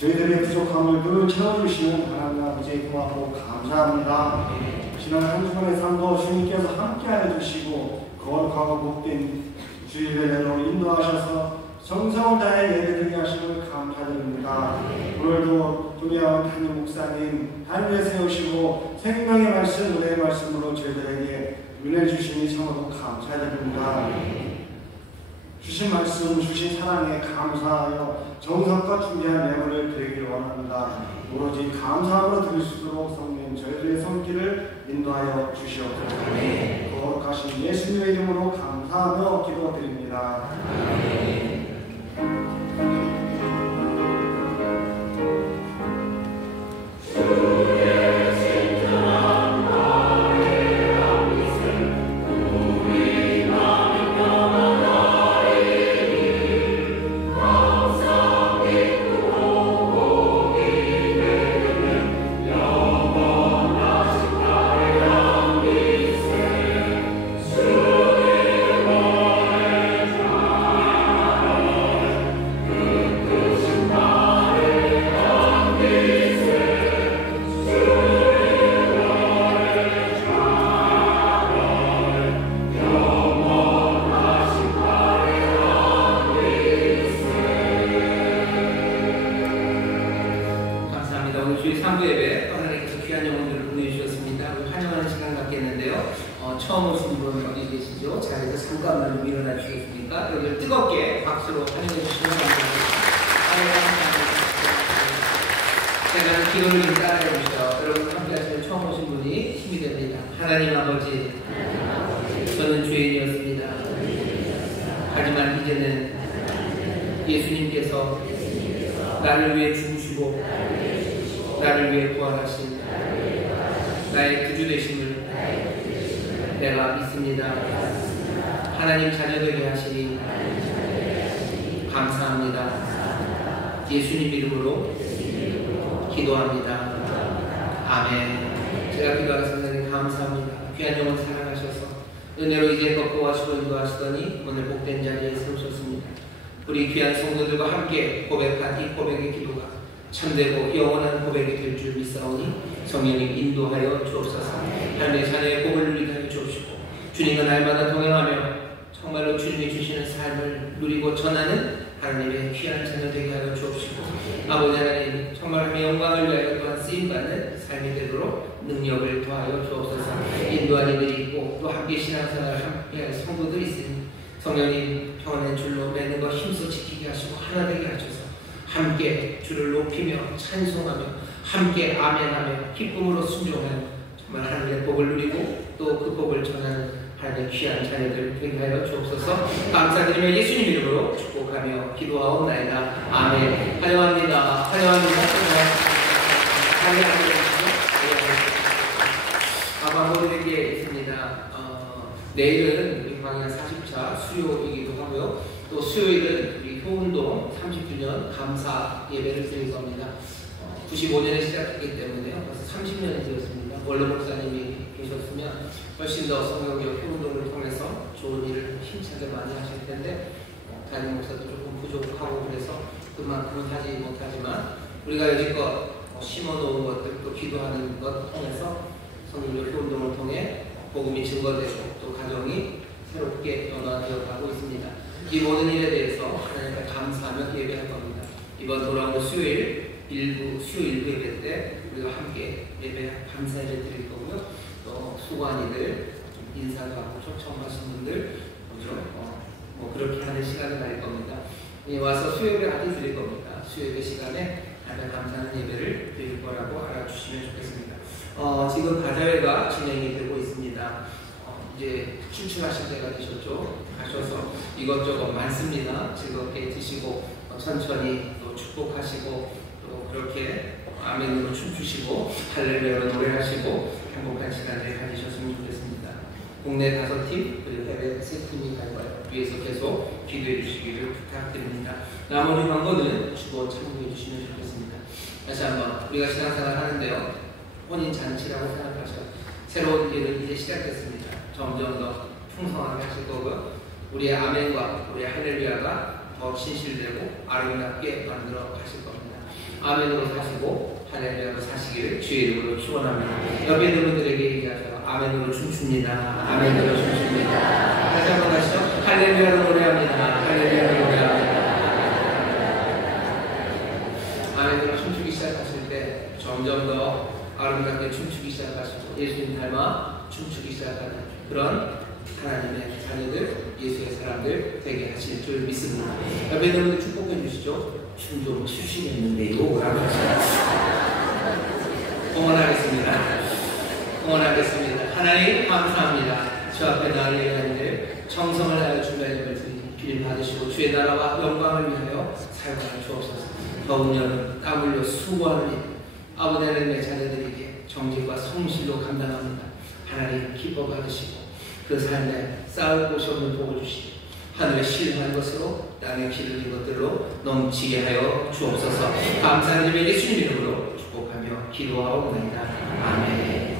저희들의 부족함을 늘 채워주시는 하나님 아버지의 고맙고 감사합니다. 지난 한 주간의 삶도 주님께서 함께하여 주시고 거룩하고 복된 주의 배려로 인도하셔서 정성을 다해 예배드리게 하심을 감사드립니다. 오늘도 두명 담임 목사님 하늘에 세우시고 생명의 말씀, 은혜의 말씀으로 저희들에게 은혜 주시니 참으로 감사드립니다. 주신 말씀, 주신 사랑에 감사하여 정성껏 준비한 예물을 드리기를 원합니다. 오로지 감사함으로 드릴 수 있도록 성령 저희들의 손길을 인도하여 주시옵소서. 거룩하신 예수님의 이름으로 감사하며 기도드립니다. 처음 오신 분 어디 계시죠? 자리에서 잠깐만 일어나 주시겠습니까? 여러분들 뜨겁게 박수로 환영해 주시면 감사합니다. 제가 기도를 좀 따라해 주시죠. 여러분 함께 하시는 처음 오신 분이 힘이 됩니다. 하나님 아버지, 저는 죄인이었습니다. 하지만 이제는 예수님께서 나를 위해 죽으시고 나를 위해 부활하신 나의 구주 되심을 내가 믿습니다. 하나님 자녀되게 하시니 감사합니다. 예수님 이름으로 기도합니다. 아멘. 제가 기도하겠습니다. 감사합니다. 귀한 영혼 사랑하셔서 은혜로 이제 걷고하시고 인도하시더니 오늘 복된 자리에 세우셨습니다. 우리 귀한 성도들과 함께 고백한 이 고백의 기도가 참되고 영원한 고백이 될 줄 믿사오니 성령님 인도하여 주옵소서. 하나님의 자녀의 복을 누리게 하여 주옵시고 주님과 날마다 동행하며 정말로 주님이 주시는 삶을 누리고 전하는 하나님의 귀한 자녀 되게 하여 주옵시고 아버지 하나님 정말 하나님의 영광을 위하여 또한 쓰임받는 삶이 되도록 능력을 더하여 주옵소서. 인도한 이들이 있고 또 함께 신앙생활을 함께 할 성도들이 있으니 성령님 평안의 줄로 매는 것 힘써 지키게 하시고 하나 되게 하셔서 함께 주를 높이며 찬송하며 함께 아멘하며 기쁨으로 순종하며 정말 하나님의 복을 누리고 또 그 복을 전하는 하나님의 귀한 자녀들 되게 하여 주옵소서. 감사드리며 예수님 이름으로 축복하며 기도하옵나이다. 아멘. 환영합니다. 환영합니다. 마무리되게 있습니다. 내일은 우리 광야 40차 수요이기도 하고요. 또 수요일은 우리 효운동 30주년 감사 예배를 드릴 겁니다. 95년에 시작했기 때문에요. 벌써 30년이 되었습니다. 원로 목사님이 계셨으면 훨씬 더 성경적 효운동을 통해서 좋은 일을 힘차게 많이 하실 텐데 담임 목사도 조금 부족하고 그래서 그만큼은 하지 못하지만 우리가 여지껏 심어놓은 것들 또 기도하는 것 통해서 성경적 효운동을 통해 복음이 증거되고 또 가정이 새롭게 변화되어 가고 있습니다. 이 모든 일에 대해서 하나님께 감사하며 예배할 겁니다. 이번 돌아오는 수요일 수요 일부 예배 때 우리가 함께 예배 감사 예배 드릴 거고요. 또 수고한 이들 인사도 하고 초청하신 분들 그렇게 하는 시간을 가질 겁니다. 와서 수요일에 같이 드릴 겁니다. 수요일의 시간에 하나님 감사하는 예배를 드릴 거라고 알아주시면 좋겠습니다. 지금 바자회가 진행이 되고 있습니다. 이제 출출하실 때가 되셨죠? 가셔서 이것저것 많습니다. 즐겁게 드시고 천천히 또 축복하시고 또 그렇게 아멘으로 춤추시고 할렐루야로 노래하시고 행복한 시간을 가지셨으면 좋겠습니다. 국내 5팀 그리고 해외 3팀이 갈 거예요. 위에서 계속 기도해 주시기를 부탁드립니다. 나머지 광고는 주보 참고해 주시면 좋겠습니다. 다시 한번 우리가 신앙생활 하는데요. 혼인 잔치라고 생각하셔. 새로운 일을 이제 시작했습니다. 점점 더 풍성하게 하실 거고요. 우리의 아멘과 우리의 할렐루야가 더 신실되고 아름답게 만들어 가실 겁니다. 아멘으로 사시고 할렐루야로 사시기를 주의 이름으로 축원합니다. 옆에 있는 분들에게 얘기하세요. 아멘으로 춤춥니다. 아멘으로 춤춥니다. 다시 한번 하시죠. 할렐루야로 노래합니다. 할렐루야로 노래합니다. 아이들은 춤추기 시작하실 때 점점 더 아름답게 춤추기 시작하시고 예수님 닮아 춤추기 시작하는 그런 하나님의 자녀들, 예수의 사람들 되게 하실 줄 믿습니다. 여러분들 축복해 주시죠. 춤 좀 추시겠는데요. 라고 응원하겠습니다. 응원하겠습니다. 하나님 감사합니다. 주 앞에 나를 예배하는데 정성을 다하여 준비하는 길 받으시고 주의 나라와 영광을 위하여 사용하여 주옵소서. 더운 여름 땀 흘려 수고하는 일 아버지 하나님의 자녀들에게 정직과 성실로 감당합니다. 하나님 기뻐 받으시고 그 삶에 쌓을 곳이 없는 복을 주시고 하늘에 실한 것으로 땅에 기르는 것들로 넘치게 하여 주옵소서. 감사하는 점 예수님 이름으로 축복하며 기도하옵나이다. 아멘.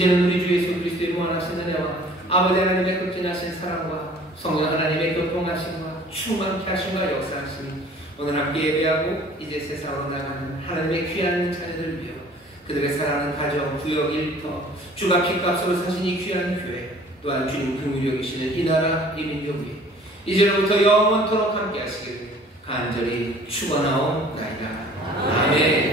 이제는 우리 주 예수 그리스도의 무한하신 은혜와 아버지 하나님의 극진하신 사랑과 성령 하나님의 교통하심과 충만케 하심과 역사하심이 오늘 함께 예배하고 이제 세상으로 나가는 하나님의 귀한 자녀들을 위하여 그들의 사랑하는 가정, 구역, 일터, 주가 피값으로 사신 이 귀한 교회 또한 주님 긍휼히 여기시는 이 나라, 이 민족 위에 이제로부터 영원토록 함께 하시기를 간절히 축원하옵나이다. 아멘.